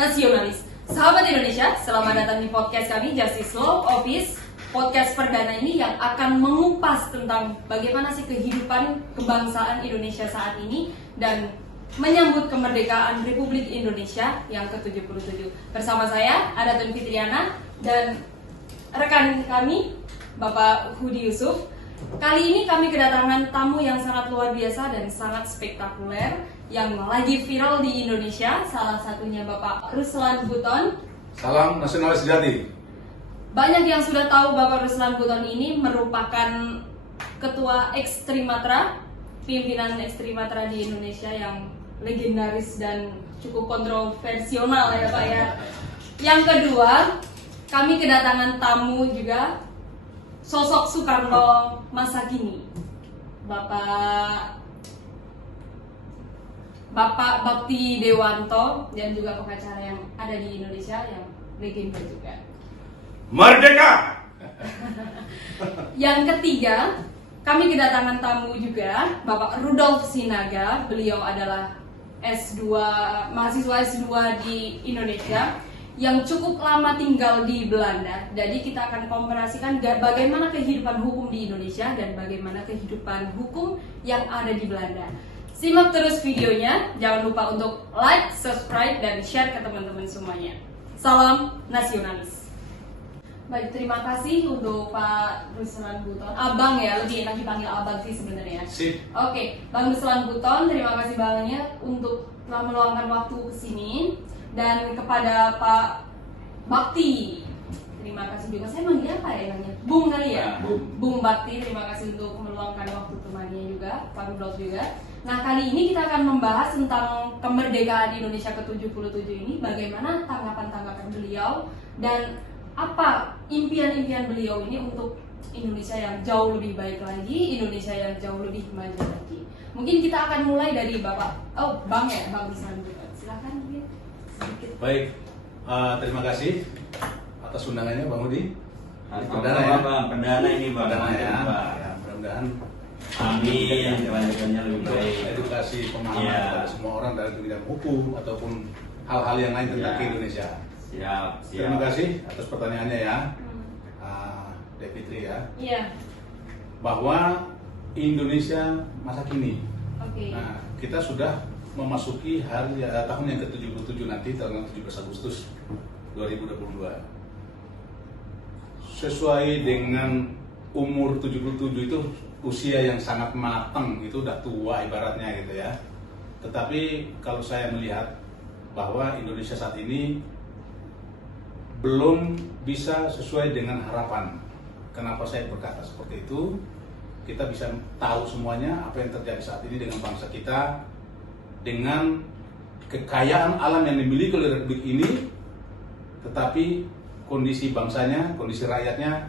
nasionalis. Sahabat Indonesia, selamat datang di podcast kami Justice Law Office. Podcast perdana ini yang akan mengupas tentang bagaimana sih kehidupan kebangsaan Indonesia saat ini dan menyambut kemerdekaan Republik Indonesia yang ke-77. Bersama saya Adatun Fitriana dan rekan kami Bapak Hudi Yusuf. Kali ini kami kedatangan tamu yang sangat luar biasa dan sangat spektakuler yang lagi viral di Indonesia. Salah satunya Bapak Ruslan Buton. Salam nasionalis sejati. Banyak yang sudah tahu Bapak Ruslan Buton ini merupakan ketua Ekstrimatra, pimpinan Ekstrimatra di Indonesia yang legendaris dan cukup kontroversial ya Pak ya. Yang kedua, kami kedatangan tamu juga sosok Soekarno masa kini, Bapak Bakti Dewanto, dan juga pengacara yang ada di Indonesia yang legenda juga. Merdeka! Yang ketiga, kami kedatangan tamu juga Bapak Rudolf Sinaga. Beliau adalah mahasiswa S2 di Indonesia yang cukup lama tinggal di Belanda. Jadi kita akan komparasikan bagaimana kehidupan hukum di Indonesia dan bagaimana kehidupan hukum yang ada di Belanda. Simak terus videonya, jangan lupa untuk like, subscribe, dan share ke teman-teman semuanya. Salam nasionalis. Baik, terima kasih untuk Pak Ruslan Buton. Abang ya, lebih enak dipanggil abang sih sebenarnya. Sip. Oke, Bang Ruslan Buton, terima kasih banyak untuk telah meluangkan waktu ke sini. Dan kepada Pak Bakti, terima kasih juga. Saya manggil apa ya namanya? Bung kali ya? Bung Bakti, terima kasih untuk meluangkan waktu temannya juga, Pak Rudolf juga. Nah, kali ini kita akan membahas tentang kemerdekaan Indonesia ke-77 ini, bagaimana tanggapan-tanggapan beliau dan apa impian-impian beliau ini untuk Indonesia yang jauh lebih baik lagi, Indonesia yang jauh lebih maju lagi. Mungkin kita akan mulai dari Bang Ruslan Buton. Silakan mungkin sedikit. Baik, terima kasih atas undangannya Bang Hudi. Perdana ya, Bang. Perdana ini Bang. Perdana ya. Bang. Ya, mudah-mudahan Amin. Kebanyakannya lebih baik. edukasi pemahaman kepada semua orang dari bidang hukum ataupun hal-hal yang lain tentang Indonesia. Siap. Terima kasih atas pertanyaannya ya, Dek Fitri ya. Iya. Bahwa Indonesia masa kini. Oke. Nah, kita sudah memasuki tahun yang ke-77 nanti tanggal 17 Agustus 2022. Sesuai dengan umur 77 itu usia yang sangat matang, itu udah tua ibaratnya gitu ya. Tetapi kalau saya melihat bahwa Indonesia saat ini belum bisa sesuai dengan harapan. Kenapa saya berkata seperti itu? Kita bisa tahu semuanya apa yang terjadi saat ini dengan bangsa kita, dengan kekayaan alam yang dimiliki oleh Republik ini, tetapi kondisi bangsanya, kondisi rakyatnya,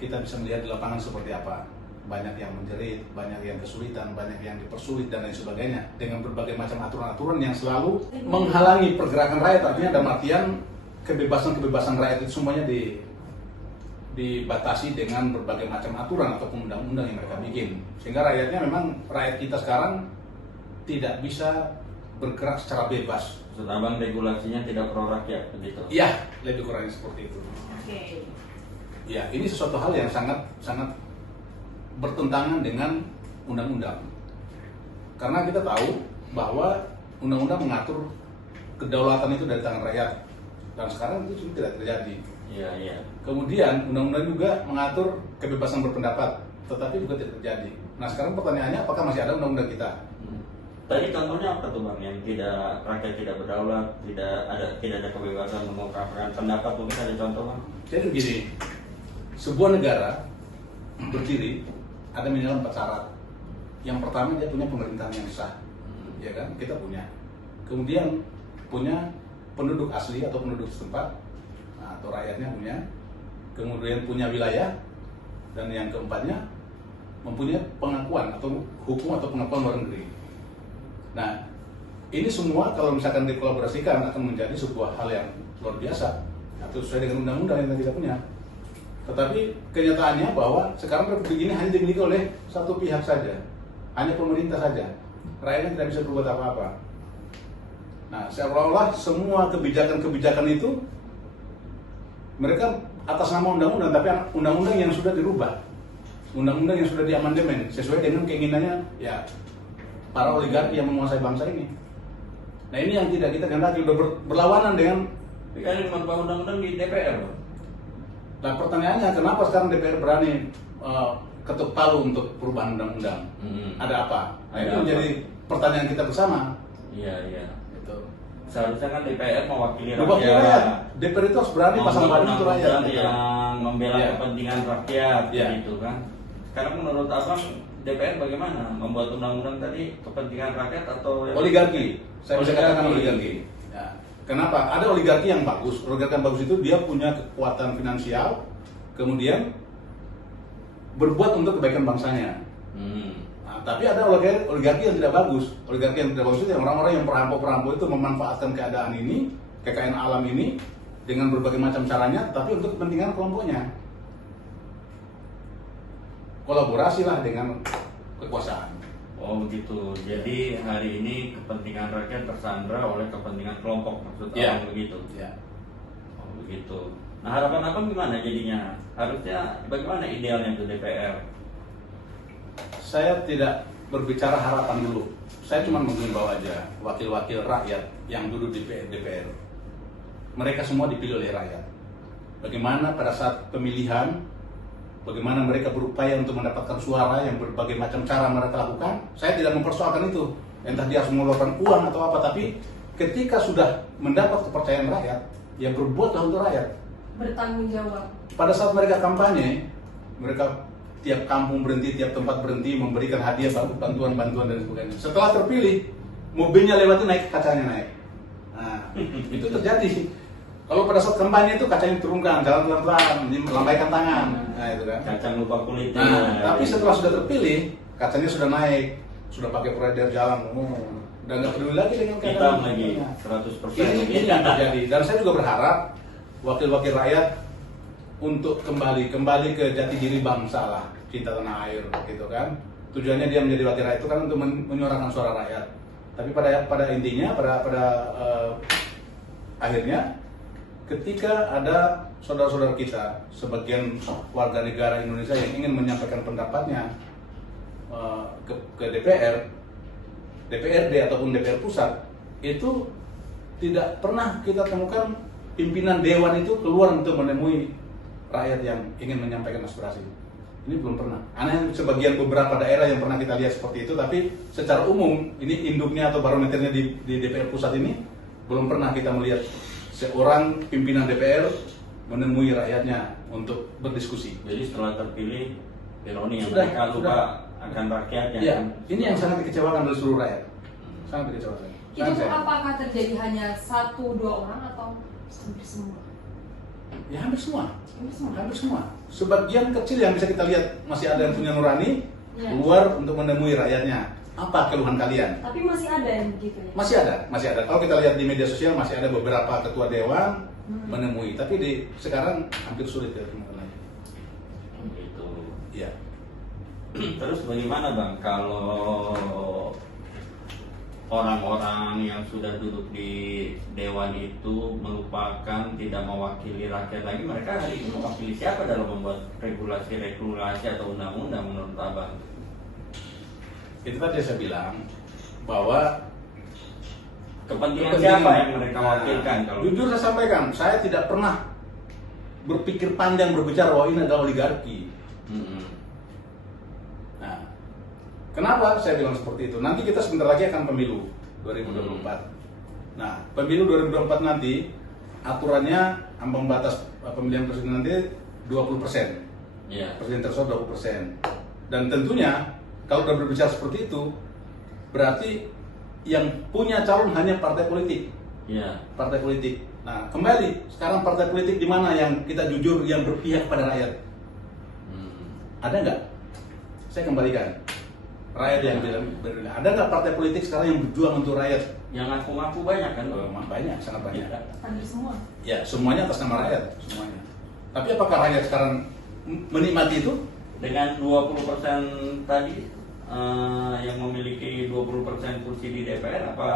kita bisa melihat di lapangan seperti apa. Banyak yang menjerit, banyak yang kesulitan, banyak yang dipersulit dan lain sebagainya, dengan berbagai macam aturan-aturan yang selalu menghalangi pergerakan rakyat. Artinya dalam artian kebebasan rakyat itu semuanya dibatasi dengan berbagai macam aturan ataupun undang-undang yang mereka bikin, sehingga rakyat kita sekarang tidak bisa bergerak secara bebas. Maksud Abang regulasinya tidak pro rakyat begitu? Iya, lebih kurang seperti itu. Oke. Ya, ini sesuatu hal yang sangat bertentangan dengan undang-undang. Karena kita tahu bahwa undang-undang mengatur kedaulatan itu dari tangan rakyat, dan sekarang itu tidak terjadi. Iya. Kemudian undang-undang juga mengatur kebebasan berpendapat, tetapi juga tidak terjadi. Nah, sekarang pertanyaannya, apakah masih ada undang-undang kita? Tadi contohnya apa tuh Bang? Yang rakyat tidak berdaulat, tidak ada kebebasan mengungkapkan pendapat, mungkin ada contoh Bang? Jadi begini, sebuah negara berdiri ada minimal 4 syarat. Yang pertama, dia punya pemerintahan yang sah, ya kan? Kita punya. Kemudian punya penduduk asli atau penduduk setempat, atau rakyatnya punya. Kemudian punya wilayah, dan yang keempatnya mempunyai pengakuan atau hukum atau pengakuan luar negeri. Nah, ini semua kalau misalkan dikolaborasikan akan menjadi sebuah hal yang luar biasa atau sesuai dengan undang-undang yang kita punya. Tetapi kenyataannya bahwa sekarang Republik ini hanya dimiliki oleh satu pihak saja, hanya pemerintah saja. Rakyatnya tidak bisa berbuat apa-apa. Nah, seolah-olah semua kebijakan-kebijakan itu mereka atas nama undang-undang, tapi undang-undang yang sudah dirubah, undang-undang yang sudah diamandemen sesuai dengan keinginannya ya para oligarki yang menguasai bangsa ini. Nah, ini yang tidak kita kehendaki, udah berlawanan dengan. Tapi kan yang merubah undang-undang di DPR, Bang. Nah, pertanyaannya kenapa sekarang DPR berani ketuk palu untuk perubahan undang-undang? Ada apa? Nah, Ada itu apa? menjadi pertanyaan kita bersama. Iya, iya. Gitu. Seharusnya kan DPR mewakili Mewakili rakyat. DPR itu harus berani pasang badan untuk rakyat. Undang-undang yang membela Iya. kepentingan rakyat, Iya. gitu kan. Sekarang menurut Abang, DPR bagaimana? Membuat undang-undang tadi kepentingan rakyat atau Oligarki, saya bisa katakan Oligarki. oligarki. Ya. Kenapa? Ada oligarki yang bagus. Oligarki yang bagus itu dia punya kekuatan finansial, kemudian berbuat untuk kebaikan bangsanya. Nah, tapi ada oligarki yang tidak bagus. Oligarki yang tidak bagus itu yang orang-orang yang perampok-perampok itu memanfaatkan keadaan ini, kekayaan alam ini dengan berbagai macam caranya, tapi untuk kepentingan kelompoknya. Kolaborasilah dengan kekuasaan. Oh begitu. Jadi hari ini kepentingan rakyat tersandra oleh kepentingan kelompok, maksud Iya. Abang begitu. Ya. Oh begitu. Nah harapan Abang gimana jadinya? Harusnya bagaimana idealnya itu DPR? Saya tidak berbicara harapan dulu. Saya cuma menghimbau aja wakil-wakil rakyat yang duduk di DPR. Mereka semua dipilih oleh rakyat. Bagaimana pada saat pemilihan, bagaimana mereka berupaya untuk mendapatkan suara yang berbagai macam cara mereka lakukan. Saya tidak mempersoalkan itu. Entah dia harus mengeluarkan uang atau apa, tapi ketika sudah mendapat kepercayaan rakyat, ya berbuatlah untuk rakyat. Bertanggung jawab. Pada saat mereka kampanye, mereka tiap kampung berhenti, tiap tempat berhenti, memberikan hadiah, bantuan-bantuan dan sebagainya. Setelah terpilih, mobilnya lewati naik, kacanya naik. Nah, itu terjadi. Kalau pada saat kampanye itu kacanya diturunkan, jalan pelan-pelan, melambaikan tangan, nah itu kan. Kacang lupa kulit. Nah, tapi setelah sudah terpilih, kacanya sudah naik, sudah pakai provider jalan, udah nggak peduli lagi dengan Hitam keadaan. lagi Nah, 100%. ini yang terjadi. Dan saya juga berharap wakil-wakil rakyat untuk kembali ke jati diri bangsa lah, cinta tanah air gitu kan. Tujuannya dia menjadi wakil rakyat itu kan untuk menyuarakan suara rakyat. Tapi pada intinya, pada akhirnya, ketika ada saudara-saudara kita, sebagian warga negara Indonesia yang ingin menyampaikan pendapatnya ke DPR, DPRD ataupun DPR pusat, itu tidak pernah kita temukan pimpinan dewan itu keluar untuk menemui rakyat yang ingin menyampaikan aspirasi. Ini belum pernah. Aneh, sebagian beberapa daerah yang pernah kita lihat seperti itu, tapi secara umum ini induknya atau barometernya di DPR pusat ini belum pernah kita melihat seorang pimpinan DPR menemui rakyatnya untuk berdiskusi. Jadi setelah terpilih, ironi yang Sudah, mereka lupa sudah. akan rakyat yang Ya, ini yang sangat dikecewakan dari seluruh rakyat. Sangat dikecewakan. Itu Sangat saya. apakah terjadi hanya 1-2 orang atau hampir semua? Ya hampir semua. Hampir semua. Hampir semua. Sebagian kecil yang bisa kita lihat masih ada yang punya nurani Ya. keluar untuk menemui rakyatnya. Apa keluhan kalian? Tapi masih ada yang begitu ya? Masih ada. Kalau kita lihat di media sosial masih ada beberapa ketua dewan menemui. Tapi sekarang hampir sulit ya temukan lagi. gitu. Iya. Terus bagaimana Bang kalau orang-orang yang sudah duduk di dewan itu melupakan, tidak mewakili rakyat lagi, mereka hari ini mewakili siapa dalam membuat regulasi atau undang-undang menurut Abang? Itu tadi saya bilang bahwa Kepentingan siapa yang mereka wakilkan? Kalau jujur saya sampaikan, saya tidak pernah berpikir panjang berbicara bahwa ini adalah oligarki. Nah, kenapa saya bilang seperti itu? Nanti kita sebentar lagi akan pemilu 2024. Nah, pemilu 2024 nanti aturannya ambang batas pemilihan presiden nanti 20%. Iya. Presiden tersebut 20%. Dan tentunya kalau sudah berbicara seperti itu, berarti yang punya calon hanya partai politik. Iya. Partai politik. Nah, kembali sekarang partai politik di mana yang kita jujur, yang berpihak pada rakyat? Ada nggak? Saya kembalikan. Rakyat yang bilang berbeda. Ada nggak partai politik sekarang yang berjuang untuk rakyat? Yang ngaku-ngaku banyak kan? Banyak, sangat banyak. Hampir semua. Ya, semuanya atas nama rakyat, semuanya. Tapi apakah rakyat sekarang menikmati itu? Dengan 20% tadi yang memiliki 20% kursi di DPR, apa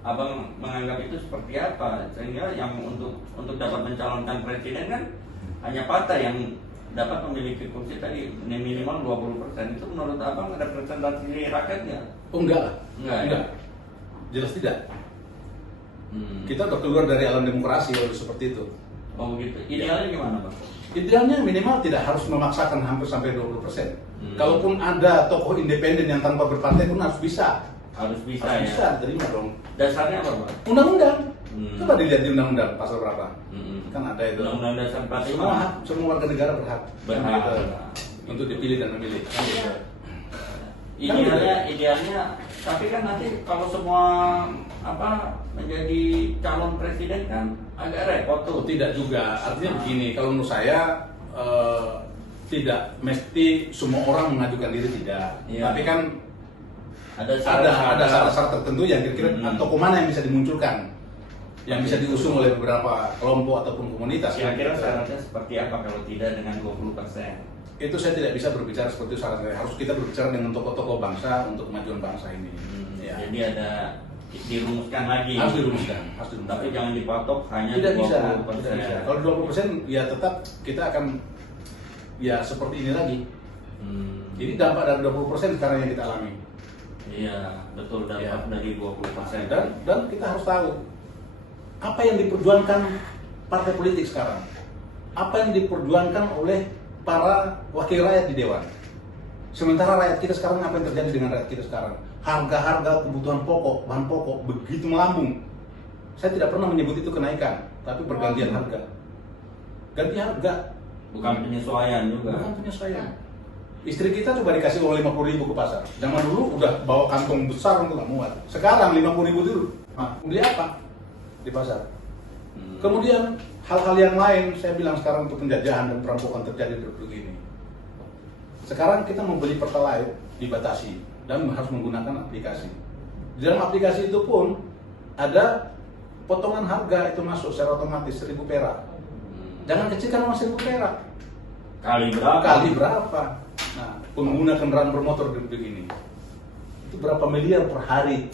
abang menganggap itu seperti apa? Sehingga yang untuk dapat mencalonkan presiden kan hanya partai yang dapat memiliki kursi tadi minimal 20%. Itu menurut abang representasi rakyat nggak? Oh enggak lah. Enggak. Jelas tidak. Kita udah keluar dari alam demokrasi kalau seperti itu. Oh gitu. Idealnya gimana bang? Idealnya minimal tidak harus memaksakan hampir sampai 20%. Kalaupun ada tokoh independen yang tanpa berpartai pun harus bisa. Harus bisa Harus ya. bisa, terima dong. Dasarnya apa bang? Undang-undang. Coba dilihat di undang-undang pasal berapa. Kan ada itu. Undang-undang dasar 45. Semua warga negara berhak. Berhak. Gitu. Untuk dipilih dan memilih. Kan gitu. Idealnya, tapi kan nanti kalau semua menjadi calon presiden kan agak repot tuh. Oh, tidak juga. Artinya begini, kalau menurut saya tidak mesti semua orang mengajukan diri, tidak. Iya. Tapi kan Ada ada syarat-syarat tertentu yang kira-kira tokoh mana yang bisa dimunculkan, yang bisa diusung oleh beberapa kelompok ataupun komunitas. Kira-kira syaratnya seperti apa kalau tidak dengan 20%? Itu saya tidak bisa berbicara seperti itu syaratnya. Harus kita berbicara dengan tokoh-tokoh bangsa untuk kemajuan bangsa ini. Ya. Jadi ada dirumuskan lagi. Harus dirumuskan. Tapi jangan dipatok hanya Tidak 20%. bisa. Tidak bisa. Kalau 20% ya tetap kita akan ya seperti ini lagi. Jadi dampak dari 20% sekarang yang kita alami. Iya, betul, dampak dari 20%. Dan kita harus tahu apa yang diperjuangkan partai politik sekarang. Apa yang diperjuangkan oleh para wakil rakyat di dewan. Sementara rakyat kita sekarang, apa yang terjadi dengan rakyat kita sekarang? Harga-harga kebutuhan pokok, bahan pokok begitu melambung. Saya tidak pernah menyebut itu kenaikan, tapi pergantian harga. Ganti harga. Bukan penyesuaian juga. Bukan penyesuaian. Istri kita coba dikasih uang 50.000 ke pasar. Zaman dulu udah bawa kantong besar untuk nggak muat. Sekarang 50.000 dulu. Nah, beli apa di pasar? Kemudian hal-hal yang lain, saya bilang sekarang untuk penjajahan dan perampokan terjadi di Republik ini. Sekarang kita membeli pertalite dibatasi dan harus menggunakan aplikasi. Di dalam aplikasi itu pun ada potongan harga itu masuk secara otomatis 1.000 perak. Jangan kecilkan sama 1.000 perak. Kali berapa? Kali berapa? Nah, pengguna kendaraan bermotor di Republik ini itu berapa miliar per hari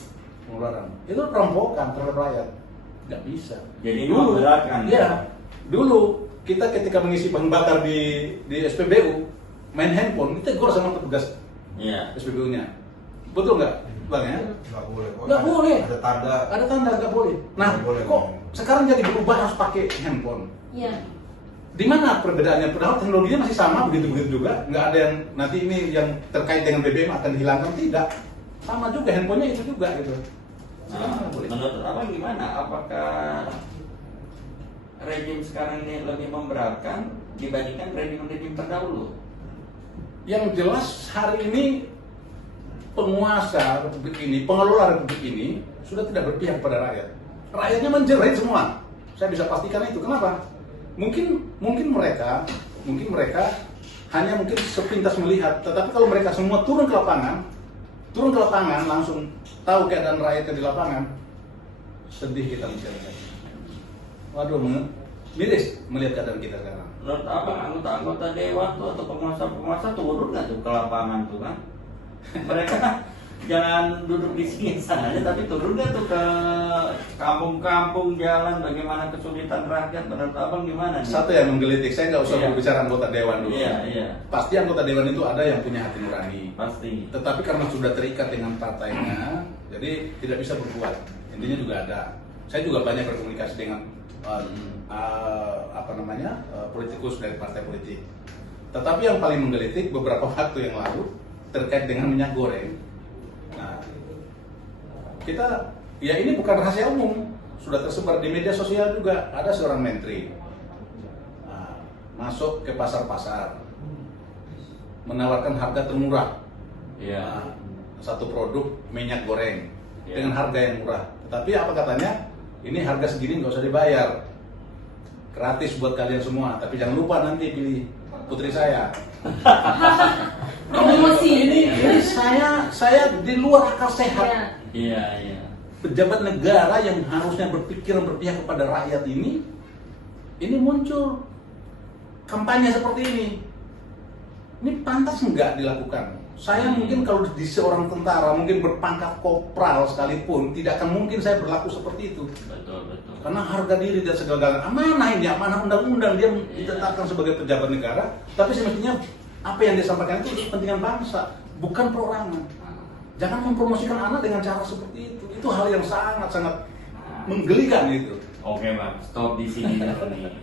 pengeluaran? Itu perampokan terhadap rakyat. Nggak bisa. Jadi dulu, memberatkan. ya, dulu kita ketika mengisi bahan bakar di SPBU, main handphone, ditegur sama petugas SPBU-nya. Betul nggak, Bang ya? Nggak boleh. Nggak boleh. Ada tanda nggak boleh. Nah, Nggak boleh, kok Bang. sekarang jadi berubah harus pakai handphone? Iya. Di mana perbedaannya? Padahal teknologinya masih sama, begitu-begitu juga. Nggak ada yang nanti ini yang terkait dengan BBM akan dihilangkan, tidak. Sama juga, handphonenya itu juga gitu. Nah, menurut abang gimana? Apakah rejim sekarang ini lebih memberatkan dibandingkan rejim-rejim terdahulu? Yang jelas hari ini penguasa Republik ini, pengelola Republik ini sudah tidak berpihak pada rakyat. Rakyatnya menjerit semua. Saya bisa pastikan itu. Kenapa? Mungkin mereka hanya mungkin sepintas melihat, tetapi kalau mereka semua turun ke lapangan langsung tahu keadaan rakyatnya di lapangan, sedih kita menceritakan. Waduh, miris melihat keadaan kita sekarang. Menurut abang anggota dewan tuh atau penguasa turun nggak tuh ke lapangan tuh kan? Mereka jangan duduk di sini saja, tapi turun nggak tuh ke kampung-kampung, jalan, bagaimana kesulitan rakyat? Menurut abang gimana nih? Satu yang menggelitik, saya nggak usah Iya. berbicara anggota dewan dulu. Iya. Pasti anggota dewan itu ada yang punya hati nurani. Pasti. Tetapi karena sudah terikat dengan partainya, jadi tidak bisa berbuat. Intinya juga ada. Saya juga banyak berkomunikasi dengan politikus dari partai politik. Tetapi yang paling menggelitik beberapa waktu yang lalu terkait dengan minyak goreng. Nah, kita ya ini bukan rahasia umum, sudah tersebar di media sosial juga. Ada seorang menteri masuk ke pasar-pasar menawarkan harga termurah. Iya. Satu produk minyak goreng Iya. dengan harga yang murah. Tetapi apa katanya? Ini harga segini nggak usah dibayar, gratis buat kalian semua. Tapi jangan lupa nanti pilih putri saya. Promosi. Ini saya di luar akal sehat. Iya. Iya. Pejabat negara yang harusnya berpikiran berpihak kepada rakyat ini muncul kampanye seperti ini. Ini pantas nggak dilakukan? Saya mungkin kalau di seorang tentara, mungkin berpangkat kopral sekalipun, tidak akan mungkin saya berlaku seperti itu. Betul, betul. Karena harga diri dan segala amanah ini, amanah undang-undang, dia ditetapkan sebagai pejabat negara, tapi semestinya apa yang dia sampaikan itu kepentingan bangsa, bukan perorangan. Jangan mempromosikan anak dengan cara seperti itu. Itu hal yang sangat-sangat menggelikan itu. Oke Bang, stop di sini dulu nih.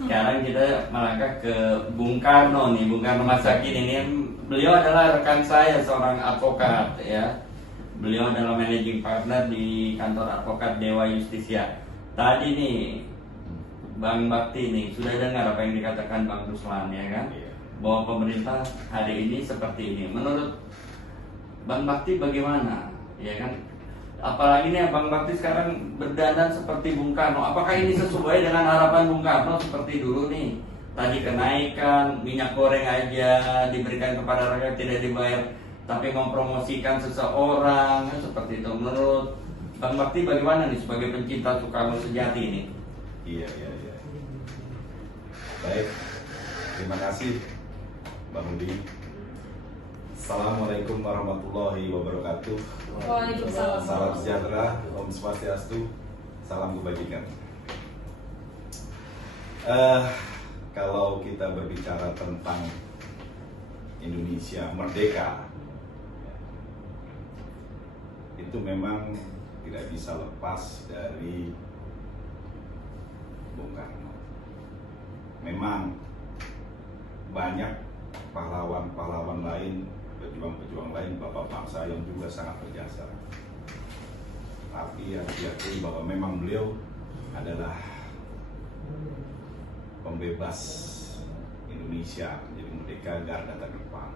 Sekarang kita melangkah ke Bung Karno nih, Bung Karno Masakin ini. Beliau adalah rekan saya, seorang advokat ya. Beliau adalah managing partner di kantor advokat Dewa Justisia. Tadi nih Bang Bakti nih sudah dengar apa yang dikatakan Bang Ruslan ya kan? Bahwa pemerintah hari ini seperti ini. Menurut Bang Bakti bagaimana? Ya kan? Apalagi nih Bang Bakti sekarang berdandan seperti Bung Karno. Apakah ini sesuai dengan harapan Bung Karno seperti dulu nih? Tadi kenaikan minyak goreng aja diberikan kepada rakyat tidak dibayar, tapi mempromosikan seseorang seperti itu. Menurut Bang Bakti bagaimana nih sebagai pencinta Soekarno sejati ini? Iya. Baik, terima kasih Bang Budi. Assalamualaikum warahmatullahi wabarakatuh. Waalaikumsalam. Salam sejahtera, Om Swastiastu, salam kebajikan. Kalau kita berbicara tentang Indonesia merdeka, itu memang tidak bisa lepas dari Bung Karno. Memang banyak pahlawan-pahlawan lain, pejuang-pejuang lain, bapak bangsa yang juga sangat berjasa. Tapi harus diakui bahwa memang beliau adalah pembebas Indonesia menjadi merdeka, garda terdepan.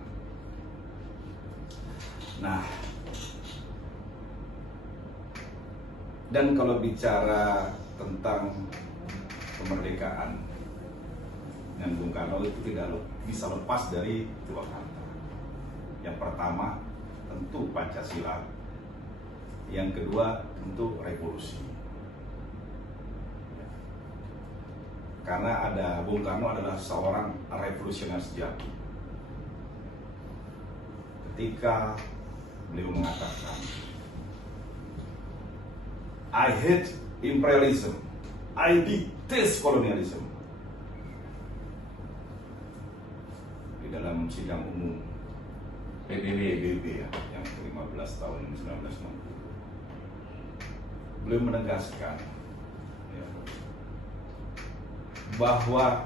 Nah, dan kalau bicara tentang kemerdekaan dengan Bung Karno itu tidak bisa lepas dari dua kata. Yang pertama tentu Pancasila, yang kedua tentu revolusi. Karena Bung Karno adalah seorang revolusioner sejati. Ketika beliau mengatakan, I hate imperialism, I detest colonialism. Di dalam sidang umum PBB ya, yang ke-15 tahun 1960, beliau menegaskan ya, bahwa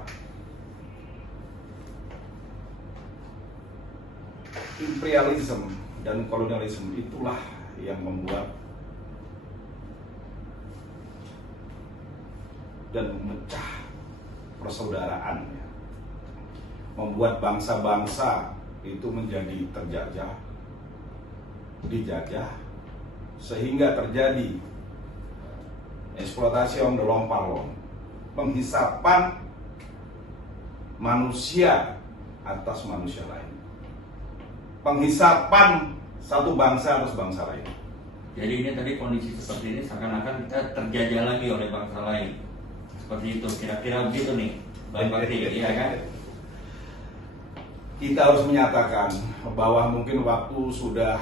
imperialisme dan kolonialisme itulah yang membuat dan memecah persaudaraan ya. Membuat bangsa-bangsa itu menjadi terjajah, dijajah, sehingga terjadi eksploitasi on the long palong, penghisapan manusia atas manusia lain, penghisapan satu bangsa atas bangsa lain. Jadi ini tadi kondisi seperti ini seakan-akan kita terjajah lagi oleh bangsa lain. Seperti itu, kira-kira begitu nih Bang Bakti, iya kan? Kita harus menyatakan bahwa mungkin waktu sudah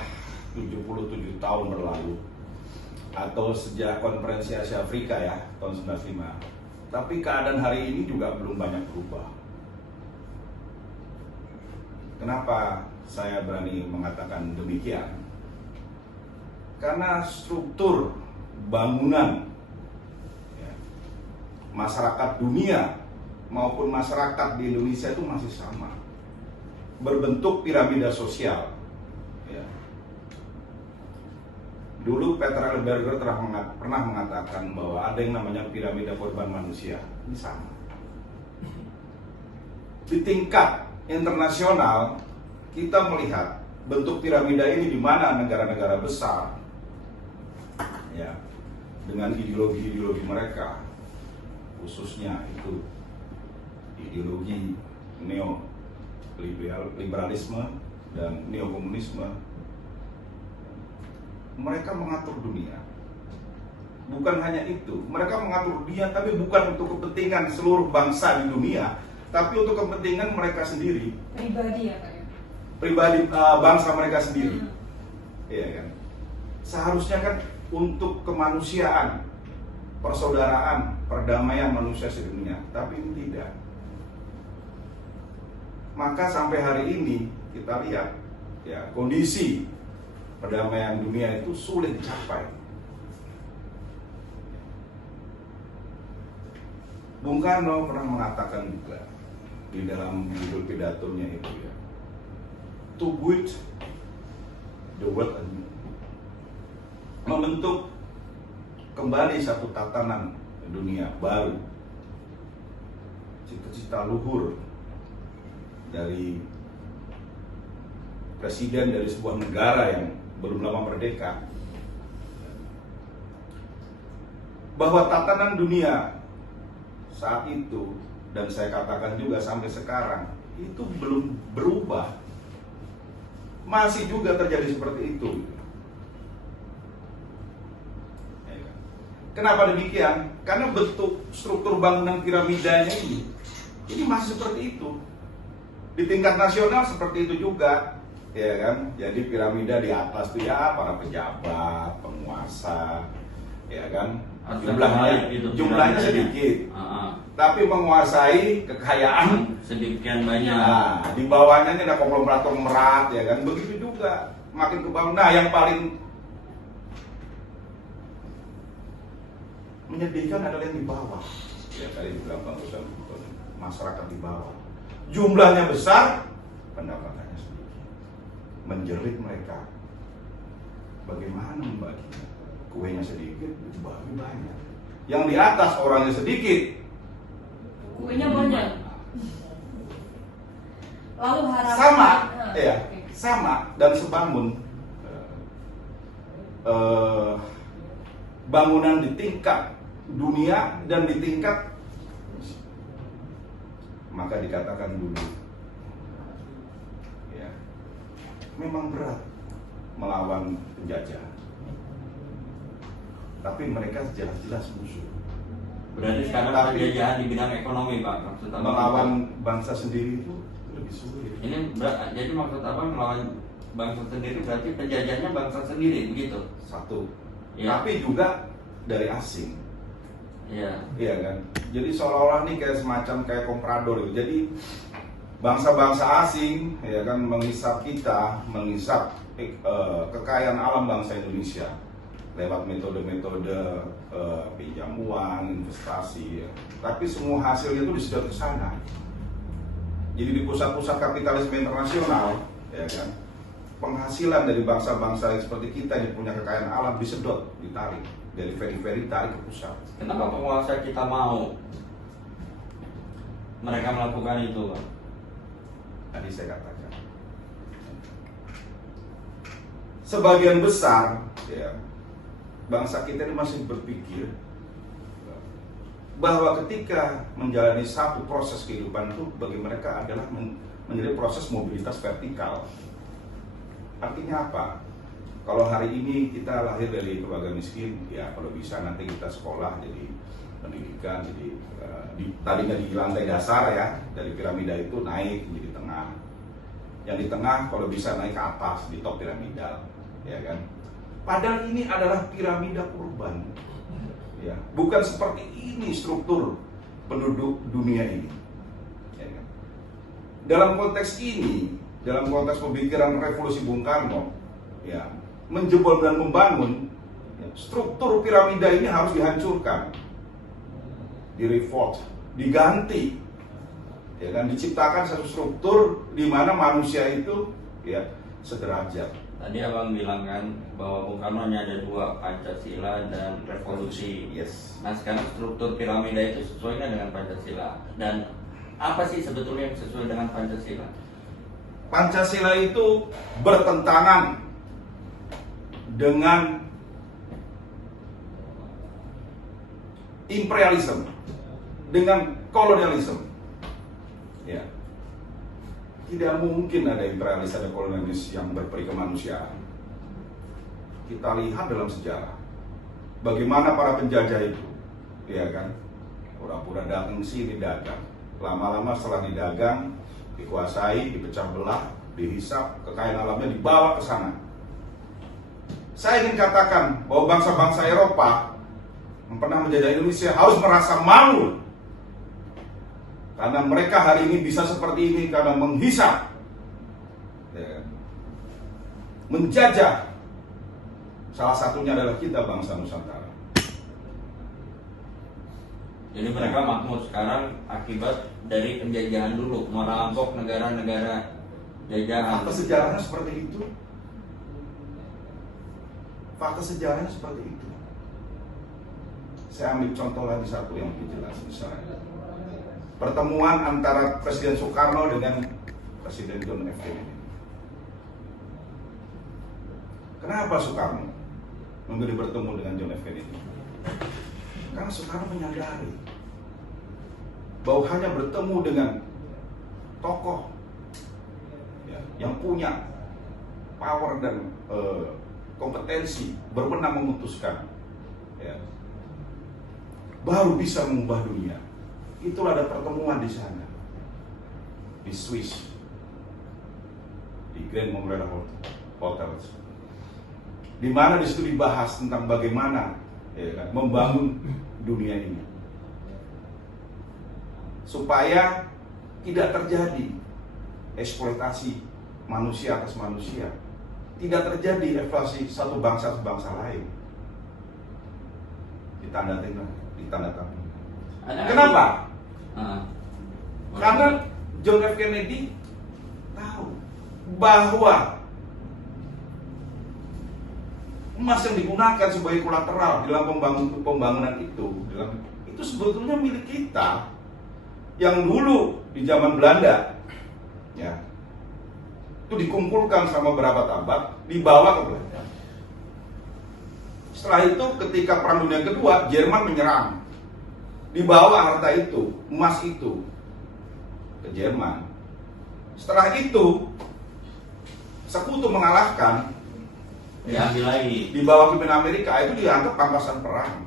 77 tahun berlalu, atau sejak konferensi Asia Afrika ya tahun 95. Tapi keadaan hari ini juga belum banyak berubah. Kenapa saya berani mengatakan demikian? Karena struktur bangunan ya, masyarakat dunia maupun masyarakat di Indonesia itu masih sama, berbentuk piramida sosial. Ya. Dulu Peter L. Berger pernah mengatakan bahwa ada yang namanya piramida korban manusia. Ini sama. Di tingkat internasional kita melihat bentuk piramida ini di mana negara-negara besar, ya, dengan ideologi-ideologi mereka, khususnya itu ideologi neoliberalisme dan neokomunisme, mereka mengatur dunia. Bukan hanya itu, mereka mengatur dunia tapi bukan untuk kepentingan seluruh bangsa di dunia, tapi untuk kepentingan mereka sendiri. Pribadi ya Pak? pribadi bangsa mereka sendiri. Iya kan? Seharusnya kan untuk kemanusiaan, persaudaraan, perdamaian manusia sedunia, tapi ini tidak. Maka sampai hari ini kita lihat ya kondisi perdamaian dunia itu sulit dicapai. Bung Karno pernah mengatakan juga di dalam judul pidatonya itu ya, to build the world anew, membentuk kembali satu tatanan dunia baru, cita-cita luhur dari presiden dari sebuah negara yang belum lama merdeka, bahwa tatanan dunia saat itu, dan saya katakan juga sampai sekarang, itu belum berubah, masih juga terjadi seperti itu. Kenapa demikian? Karena bentuk struktur bangunan piramidanya ini masih seperti itu. Di tingkat nasional seperti itu juga, ya kan? Jadi piramida di atas itu ya para pejabat, penguasa, ya kan? Jumlahnya sedikit, tapi menguasai kekayaan sedemikian banyak. Nah, di bawahnya ini ada konglomerat, ya kan? Begitu juga makin ke bawah. Nah, yang paling menyedihkan adalah yang di bawah. Ya tadi dibilang barusan, masyarakat di bawah. Jumlahnya besar, pendapatannya sedikit. Menjerit mereka. Bagaimana membaginya? Kuenya sedikit, dibagi banyak. Yang di atas orangnya sedikit, kuenya banyak. Lalu harapan sama, ya, sama dan sebangun. Bangunan di tingkat dunia dan di tingkat, maka dikatakan dulu ya, memang berat melawan penjajah, tapi mereka jelas-jelas musuh. Berarti sekarang penjajahan di bidang ekonomi, Pak, maksud abang melawan bangsa sendiri itu lebih sulit. Ini jadi maksud abang melawan bangsa sendiri berarti penjajahnya bangsa sendiri, begitu? Satu. Ya. Tapi juga dari asing. Iya. Iya kan? Jadi seolah-olah nih kayak semacam kayak komprador gitu. Jadi bangsa-bangsa asing ya kan menghisap kita, menghisap kekayaan alam bangsa Indonesia lewat metode-metode pinjam uang, investasi ya. Tapi semua hasilnya itu disedot ke sana. Jadi di pusat-pusat kapitalisme internasional ya kan, penghasilan dari bangsa-bangsa seperti kita yang punya kekayaan alam disedot, ditarik dari veri-veri, tarik ke pusat. Kenapa penguasa kita mau mereka melakukan itu, Pak? Tadi saya katakan sebagian besar ya, bangsa kita ini masih berpikir bahwa ketika menjalani satu proses kehidupan itu bagi mereka adalah menjadi proses mobilitas vertikal. Artinya apa? Kalau hari ini kita lahir dari keluarga miskin, ya kalau bisa nanti kita sekolah jadi pendidikan, jadi tadinya di lantai dasar ya, dari piramida itu naik menjadi tengah. Yang di tengah kalau bisa naik ke atas di top piramida, ya kan? Padahal ini adalah piramida urban, ya, bukan seperti ini struktur penduduk dunia ini. Ya kan? Dalam konteks ini, dalam konteks pemikiran revolusi Bung Karno, ya, menjebol dan membangun, ya, struktur piramida ini harus dihancurkan, direvolt, diganti, ya kan, diciptakan satu struktur di mana manusia itu ya sederajat. Tadi abang bilang kan bahwa Bung Karno hanya ada dua, Pancasila dan revolusi. Yes. Nah sekarang struktur piramida itu sesuai dengan Pancasila. Dan apa sih sebetulnya yang sesuai dengan Pancasila? Pancasila itu bertentangan dengan imperialisme, dengan kolonialisme. Ya. Tidak mungkin ada imperialis dan kolonialis yang berperi kemanusiaan. Kita lihat dalam sejarah bagaimana para penjajah itu, ya kan, pura-pura dagang sini dagang, lama-lama setelah didagang, dikuasai, dipecah belah, dihisap, kekayaan alamnya dibawa ke sana. Saya ingin katakan bahwa bangsa-bangsa Eropa yang pernah menjajah Indonesia harus merasa malu karena mereka hari ini bisa seperti ini karena menghisap, ya, menjajah. Salah satunya adalah kita, bangsa Nusantara. Jadi mereka makmur sekarang akibat dari penjajahan dulu, merampok negara-negara jajahan. Fakta sejarahnya seperti itu. Fakta sejarahnya seperti itu. Saya ambil contoh lagi satu yang lebih jelas, misalnya pertemuan antara Presiden Soekarno dengan Presiden John F. Kennedy. Kenapa Soekarno memilih bertemu dengan John F. Kennedy? Karena Soekarno menyadari bahwa hanya bertemu dengan tokoh, ya, yang punya power dan kompetensi berwenang memutuskan, ya, baru bisa mengubah dunia. Itulah ada pertemuan di sana, di Swiss, di Grand Montreal Hotel, di mana di situ dibahas tentang bagaimana, ya kan, membangun dunia ini supaya tidak terjadi eksploitasi manusia atas manusia, tidak terjadi eksploitasi satu bangsa atas bangsa lain. Ditandatangani. Kenapa? Karena John F. Kennedy tahu bahwa emas yang digunakan sebagai kolateral dalam pembangunan itu sebetulnya milik kita yang dulu di zaman Belanda, ya, itu dikumpulkan sama beberapa tabak dibawa ke Belanda. Setelah itu ketika Perang Dunia Kedua, Jerman menyerang, dibawa harta itu, emas itu ke Jerman. Setelah itu Sekutu mengalahkan, diambil lagi, dibawa ke Amerika, itu dianggap pampasan perang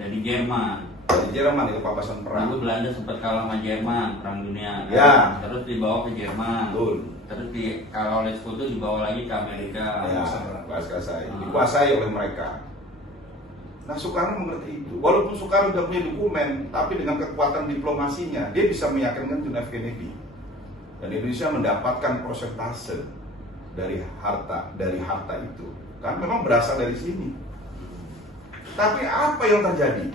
dari Jerman. Dari Jerman itu pampasan perang. Lalu Belanda sempat kalah sama Jerman perang dunia. Ya. Terus dibawa ke Jerman. Betul. Terus kalah oleh Sekutu, dibawa lagi ke Amerika. Ya, dikuasai oleh mereka. Nah, Soekarno mengerti itu. Walaupun Soekarno tidak punya dokumen, tapi dengan kekuatan diplomasinya, dia bisa meyakinkan John F. Kennedy. Dan Indonesia mendapatkan persentase dari harta itu. Kan memang berasal dari sini. Tapi apa yang terjadi?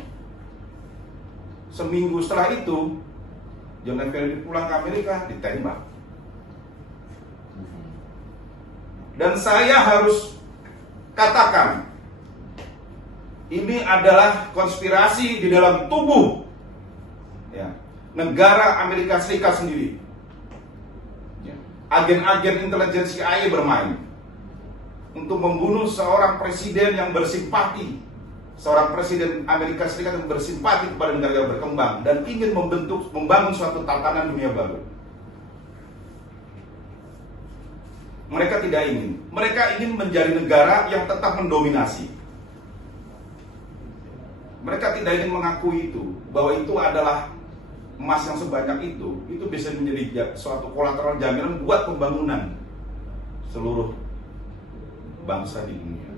Seminggu setelah itu, John F. Kennedy pulang ke Amerika, ditembak. Dan saya harus katakan, ini adalah konspirasi di dalam tubuh, ya, negara Amerika Serikat sendiri. Ya. Agen-agen intelijen CIA bermain untuk membunuh seorang presiden yang bersimpati, seorang presiden Amerika Serikat yang bersimpati kepada negara yang berkembang dan ingin membangun suatu tatanan dunia baru. Mereka tidak ingin. Mereka ingin menjadi negara yang tetap mendominasi. Mereka tidak ingin mengakui itu, bahwa itu adalah emas yang sebanyak itu bisa menjadi suatu kolateral jaminan buat pembangunan seluruh bangsa di dunia.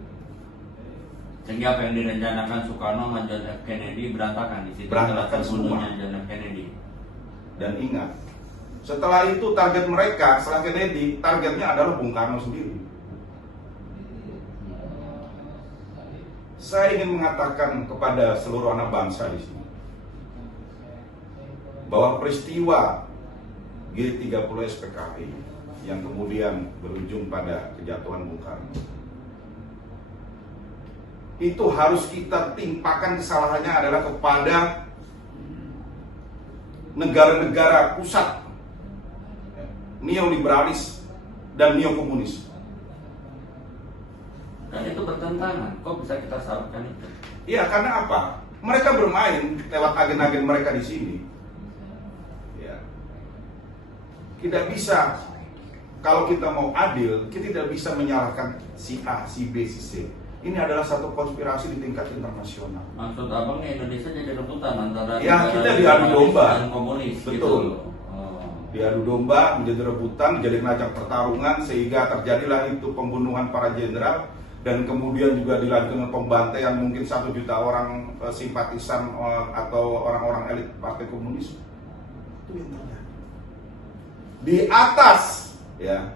Sehingga apa yang direncanakan Soekarno sama John F. Kennedy berantakan di situ. Berantakan semua. John F. Kennedy. Dan ingat, setelah itu target mereka, setelah Kennedy, targetnya adalah Bung Karno sendiri. Saya ingin mengatakan kepada seluruh anak bangsa di sini bahwa peristiwa G30 SPKI yang kemudian berujung pada kejatuhan Bung Karno itu harus kita timpakan kesalahannya adalah kepada negara-negara pusat neoliberalis dan neokomunis. Dan itu bertentangan. Kok bisa kita salahkan itu? Iya, karena apa? Mereka bermain lewat agen-agen mereka di sini. Ya. Tidak bisa, kalau kita mau adil, kita tidak bisa menyalahkan si A, si B, si C. Ini adalah satu konspirasi di tingkat internasional. Maksud abang nih Indonesia jadi rebutan antara ya, kita diadu domba dan komunis. betul. Gitu. diadu domba, menjadi rebutan, menjadi ajang pertarungan, sehingga terjadilah itu pembunuhan para jenderal, dan kemudian juga dilanjutkan pembantaian mungkin 1 juta orang simpatisan atau orang-orang elit Partai Komunis. Itu yang terjadi. Di atas, ya,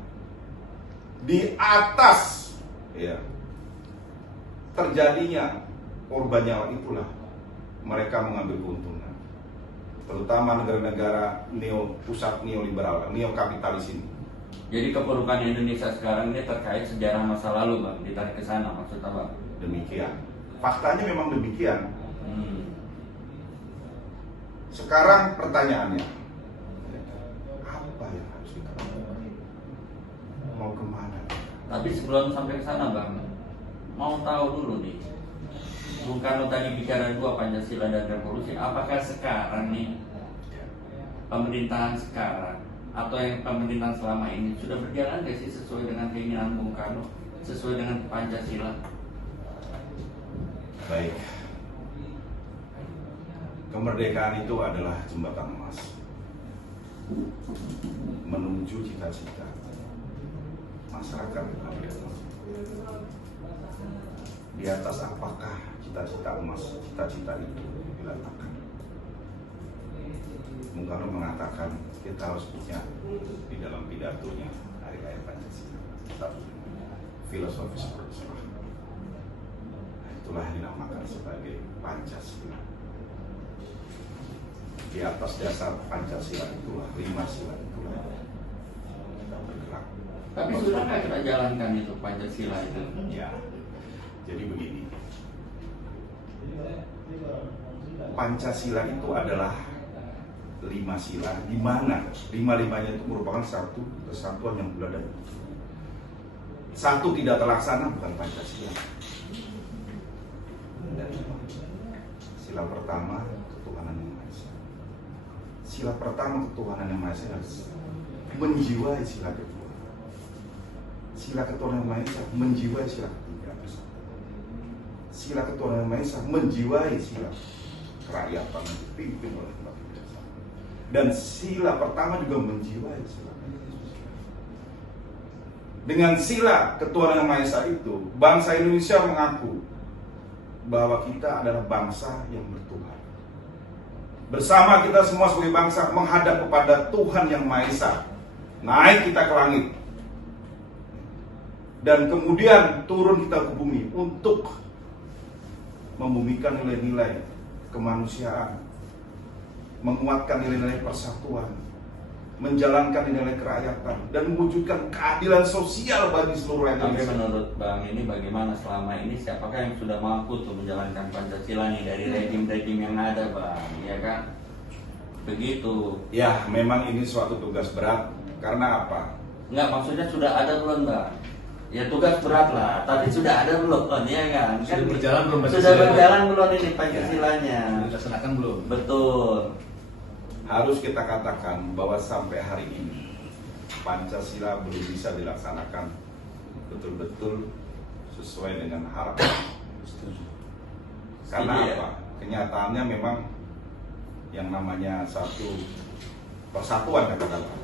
di atas, ya, terjadinya korban nyawa itulah mereka mengambil keuntungan, terutama negara-negara pusat neoliberal, neokapitalis ini. Jadi keburukan Indonesia sekarang ini terkait sejarah masa lalu, Bang, ditarik ke sana maksudnya, Bang. Demikian, faktanya memang demikian. Sekarang pertanyaannya, apa yang harus kita lakukan? Mau kemana? Tapi sebelum sampai ke sana, Bang, mau tahu dulu nih, Bung Karno tadi bicara 2 Pancasila dan revolusi. Apakah sekarang nih pemerintahan sekarang atau yang pemerintahan selama ini sudah berjalan nggak sih sesuai dengan keinginan Bung Karno, sesuai dengan Pancasila? Baik, kemerdekaan itu adalah jembatan emas menuju cita-cita masyarakat adil. Di atas apakah cita-cita emas, cita-cita itu diletakkan? Bung Karno mengatakan kita harus punya di dalam pidatonya Hari Raya Pancasila satu filosofis perjuangan. Nah, itulah yang dinamakan sebagai Pancasila. Di atas dasar Pancasila itulah 5 sila itulah kita bergerak. Tapi sudah nggak kita jalankan itu Pancasila itu? Ya, jadi begini. Pancasila itu adalah 5 sila, di mana 5-5-nya itu merupakan satu kesatuan yang bulat dan utuh. Satu tidak terlaksana bukan Pancasila. Dan sila pertama ketuhanan yang Maha Esa. Sila pertama ketuhanan yang Maha Esa harus menjiwai sila kedua. Sila ketuhanan yang Maha Esa menjiwai sila ketiga. Sila ketuhanan yang Maha Esa menjiwai sila kerakyatan yang dipimpin oleh Tuhan. Dan sila pertama juga menjiwai sila. Dengan sila ketuhanan yang Maha Esa itu, bangsa Indonesia mengaku bahwa kita adalah bangsa yang bertuhan. Bersama kita semua sebagai bangsa menghadap kepada Tuhan yang Maha Esa. Naik kita ke langit. Dan kemudian turun kita ke bumi untuk membumikan nilai-nilai kemanusiaan, menguatkan nilai-nilai persatuan, menjalankan nilai kerakyatan, dan mewujudkan keadilan sosial bagi seluruh rakyat Tapi Indonesia. menurut Bang ini bagaimana selama ini, siapakah yang sudah mampu untuk menjalankan Pancasila nih dari rejim-rejim yang ada, Bang? Ya kan? Begitu. Ya, memang ini suatu tugas berat. Karena apa? Enggak, maksudnya sudah ada belum, Bang? Ya tugas berat lah, tapi sudah ada belum, ya kan? Sudah berjalan belum Sudah Pancasila? berjalan belum ini Pancasilanya? Sudah dilaksanakan belum? Betul. Harus kita katakan bahwa sampai hari ini Pancasila belum bisa dilaksanakan betul-betul sesuai dengan harapan. Karena Setuju ya? apa? Kenyataannya memang yang namanya satu persatuan katakanlah.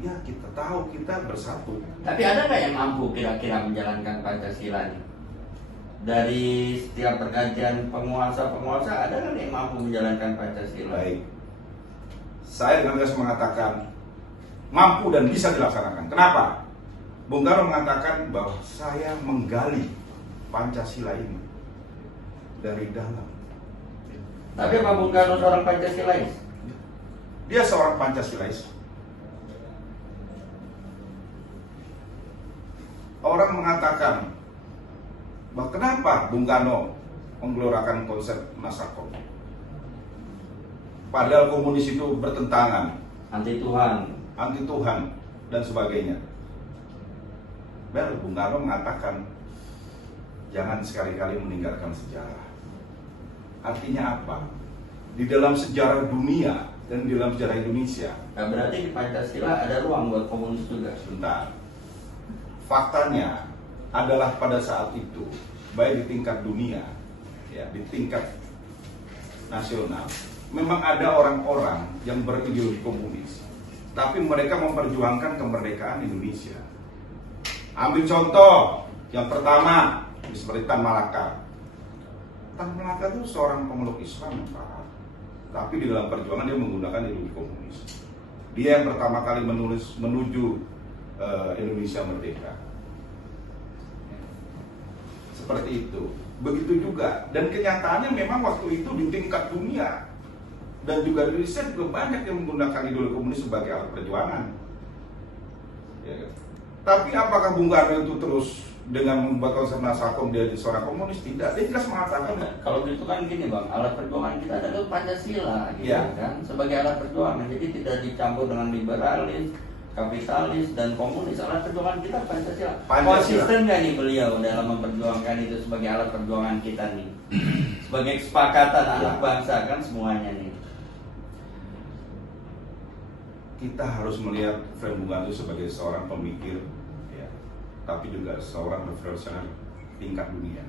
Ya kita tahu kita bersatu. Tapi ada nggak yang mampu kira-kira menjalankan Pancasila ini? Dari setiap pergantian penguasa ada nggak yang mampu menjalankan Pancasila? Baik. Saya dengan tegas mengatakan mampu dan bisa dilaksanakan. Kenapa? Bung Karno mengatakan bahwa saya menggali Pancasila ini dari dalam. Tapi apa Bung Karno seorang Pancasilais? Dia seorang Pancasilais. Orang mengatakan bahwa kenapa Bung Karno menggelorakan konsep Nasakom? Padahal komunis itu bertentangan, Anti Tuhan. anti Tuhan dan sebagainya. Baru Bung Karno mengatakan jangan sekali-kali meninggalkan sejarah. Artinya apa? Di dalam sejarah dunia dan di dalam sejarah Indonesia. Nah, berarti di Pancasila ada ruang buat komunis juga. Sebentar. Faktanya adalah pada saat itu, baik di tingkat dunia, ya, di tingkat nasional, memang ada orang-orang yang berideologi komunis tapi mereka memperjuangkan kemerdekaan Indonesia. Ambil contoh yang pertama, seperti Tan Malaka. Tan Malaka itu seorang pemeluk Islam, Pak. Tapi di dalam perjuangan dia menggunakan ideologi komunis. Dia yang pertama kali menulis menuju Indonesia merdeka. Seperti itu. Begitu juga. Dan kenyataannya memang waktu itu di tingkat dunia dan juga di Indonesia juga banyak yang menggunakan ideologi komunis sebagai alat perjuangan. Ya. Tapi apakah Bung Karno itu terus dengan membuat konsep Nasakom dia jadi seorang komunis? Tidak. Dia jelas mengatakan Kalau gitu kan gini bang, alat perjuangan kita adalah Pancasila, gitu Ya. kan, sebagai alat perjuangan. Jadi tidak dicampur dengan liberalis, kapitalis dan komunis. Alat perjuangan kita Pancasila. Konsisten nggak nih beliau dalam memperjuangkan itu sebagai alat perjuangan kita nih, sebagai kesepakatan anak bangsa kan semuanya nih. kita harus melihat Frank Bung Karno sebagai seorang pemikir, ya, tapi juga seorang revolusioner tingkat dunia.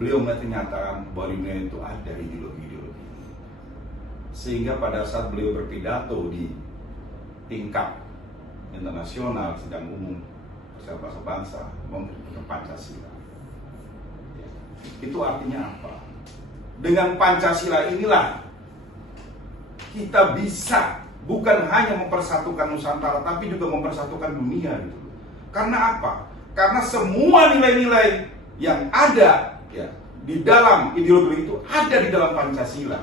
Beliau melihat kenyataan bahwa dunia itu ada ideologi-ideologi, sehingga pada saat beliau berpidato di tingkat internasional sidang umum bangsa-bangsa memperkenalkan Pancasila. Ya. Itu artinya apa? Dengan Pancasila inilah kita bisa bukan hanya mempersatukan Nusantara, tapi juga mempersatukan dunia gitu. Karena apa? Karena semua nilai-nilai yang ada ya di dalam ideologi itu ada di dalam Pancasila.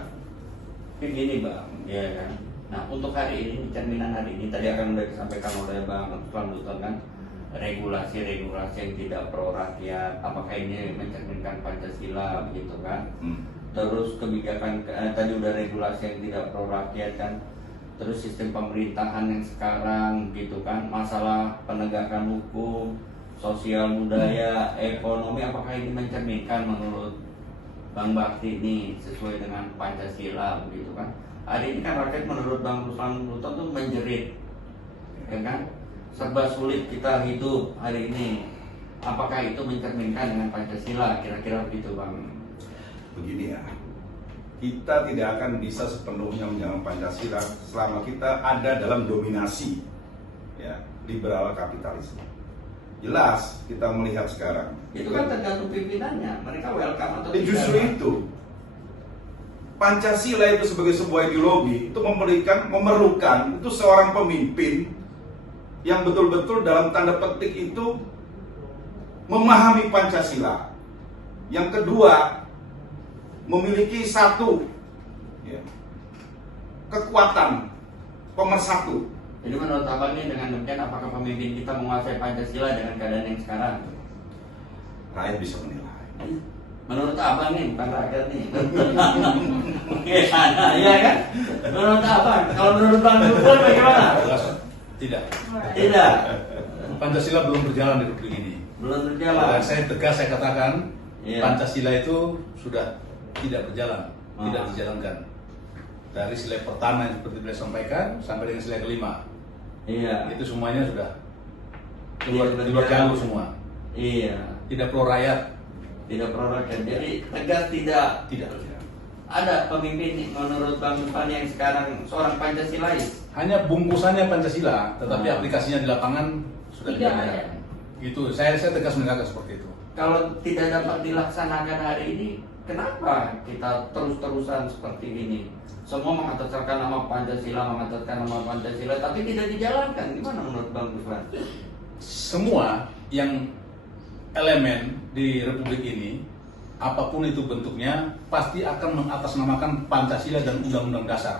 Begini bang, ya kan. Nah untuk hari ini, cerminan hari ini tadi akan sudah disampaikan oleh Bang Landutan kan, regulasi-regulasi yang tidak pro rakyat, apakah ini mencerminkan Pancasila begitu kan? Terus kebijakan tadi udah regulasi yang tidak pro rakyat kan, terus sistem pemerintahan yang sekarang gitu kan, masalah penegakan hukum, sosial budaya, ekonomi, apakah ini mencerminkan menurut Bang Bakti ini sesuai dengan Pancasila begitu kan? Hari ini kan rakyat menurut Bang Ruslan Luton tuh menjerit, ya kan? Serba sulit kita hidup hari ini. Apakah itu mencerminkan dengan Pancasila? Kira-kira begitu Bang. Begini ya, kita tidak akan bisa sepenuhnya menjalankan Pancasila selama kita ada dalam dominasi ya liberal kapitalisme. Jelas kita melihat sekarang. Itu kan tergantung pimpinannya, mereka welcome atau tidak. Justru itu Pancasila itu sebagai sebuah ideologi itu memerlukan itu seorang pemimpin yang betul-betul dalam tanda petik itu memahami Pancasila. Yang kedua, memiliki satu ya, kekuatan pemersatu. Jadi menurut Abang ini dengan demikian apakah pemimpin kita menguasai Pancasila dengan keadaan yang sekarang? Rakyat bisa menilai. Menurut Abang nih, bukan rakyat nih. Iya kan? Menurut Abang, kalau menurut Bang Dukun bagaimana? Tidak. Tidak. Pancasila belum berjalan di negeri ini. Belum berjalan. Saya tegas saya katakan Iya. Pancasila itu sudah tidak berjalan, tidak dijalankan. Dari sila pertama yang seperti beliau sampaikan sampai dengan sila kelima. Iya. Itu semuanya sudah Iya, di luar jalur semua. Iya. Tidak pro rakyat. Tidak pro rakyat. Jadi tegas tidak. Tidak. Ada pemimpin menurut Bang Dukun yang sekarang seorang Pancasilais. Hanya bungkusannya Pancasila, tetapi aplikasinya di lapangan sudah Tidak tidak ada. ada. Itu saya tegas menegaskan seperti itu. Kalau tidak dapat dilaksanakan hari ini, kenapa kita terus-terusan seperti ini? Semua mengataskan nama Pancasila, tapi tidak dijalankan. Gimana menurut Bang Dukun? Semua yang elemen di Republik ini, apapun itu bentuknya, pasti akan mengatasnamakan Pancasila dan Undang-Undang Dasar.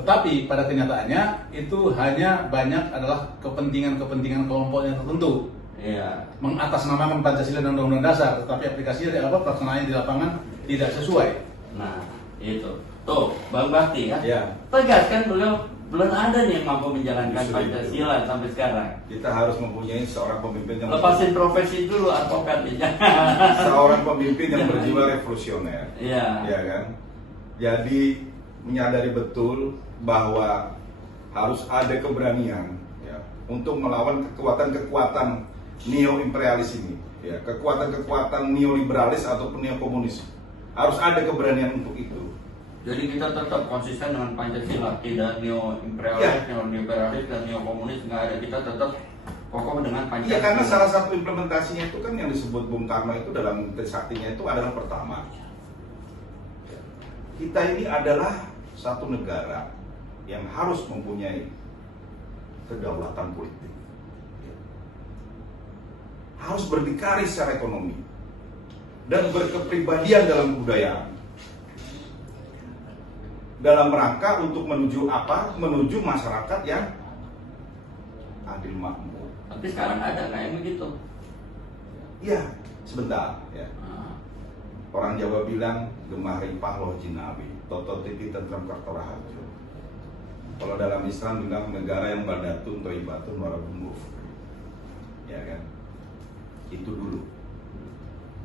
Tetapi pada kenyataannya itu hanya banyak adalah kepentingan-kepentingan kelompok yang tertentu. Iya. Mengatasnamakan Pancasila dan Undang-Undang Dasar, tetapi aplikasinya pelaksanaannya di lapangan tidak sesuai. Nah, itu. Tuh, Bang Bakti kan? Ya, Tegas kan beliau belum ada nih yang mampu menjalankan Justru Pancasila sampai sekarang. kita harus mempunyai seorang pemimpin yang Lepasin profesi dulu advokatnya. seorang pemimpin yang berjiwa revolusioner. Iya. Ya kan? Jadi menyadari betul bahwa harus ada keberanian ya, untuk melawan kekuatan-kekuatan neo-imperialis ini, ya, kekuatan-kekuatan neoliberalis ataupun neokomunis. Harus ada keberanian untuk itu. Jadi kita tetap konsisten dengan Pancasila, tidak neo-imperialis, neo-liberalis, dan neo-komunis, nggak ada. Kita tetap kokoh dengan Pancasila. Iya, karena salah satu implementasinya itu kan yang disebut Bung Karno itu dalam Trisaktinya itu adalah pertama, kita ini adalah satu negara yang harus mempunyai kedaulatan politik, harus berdikari secara ekonomi dan berkepribadian dalam kebudayaan, dalam rangka untuk menuju apa? Menuju masyarakat yang adil makmur. Tapi sekarang ada nggak yang begitu? Iya, sebentar ya. Nah, Orang Jawa bilang gemah ripah loh jinawi, toto titi tentram kartoraharjo. Kalau dalam Islam bilang negara yang badatun toibatun warabumuf, ya kan? Itu dulu.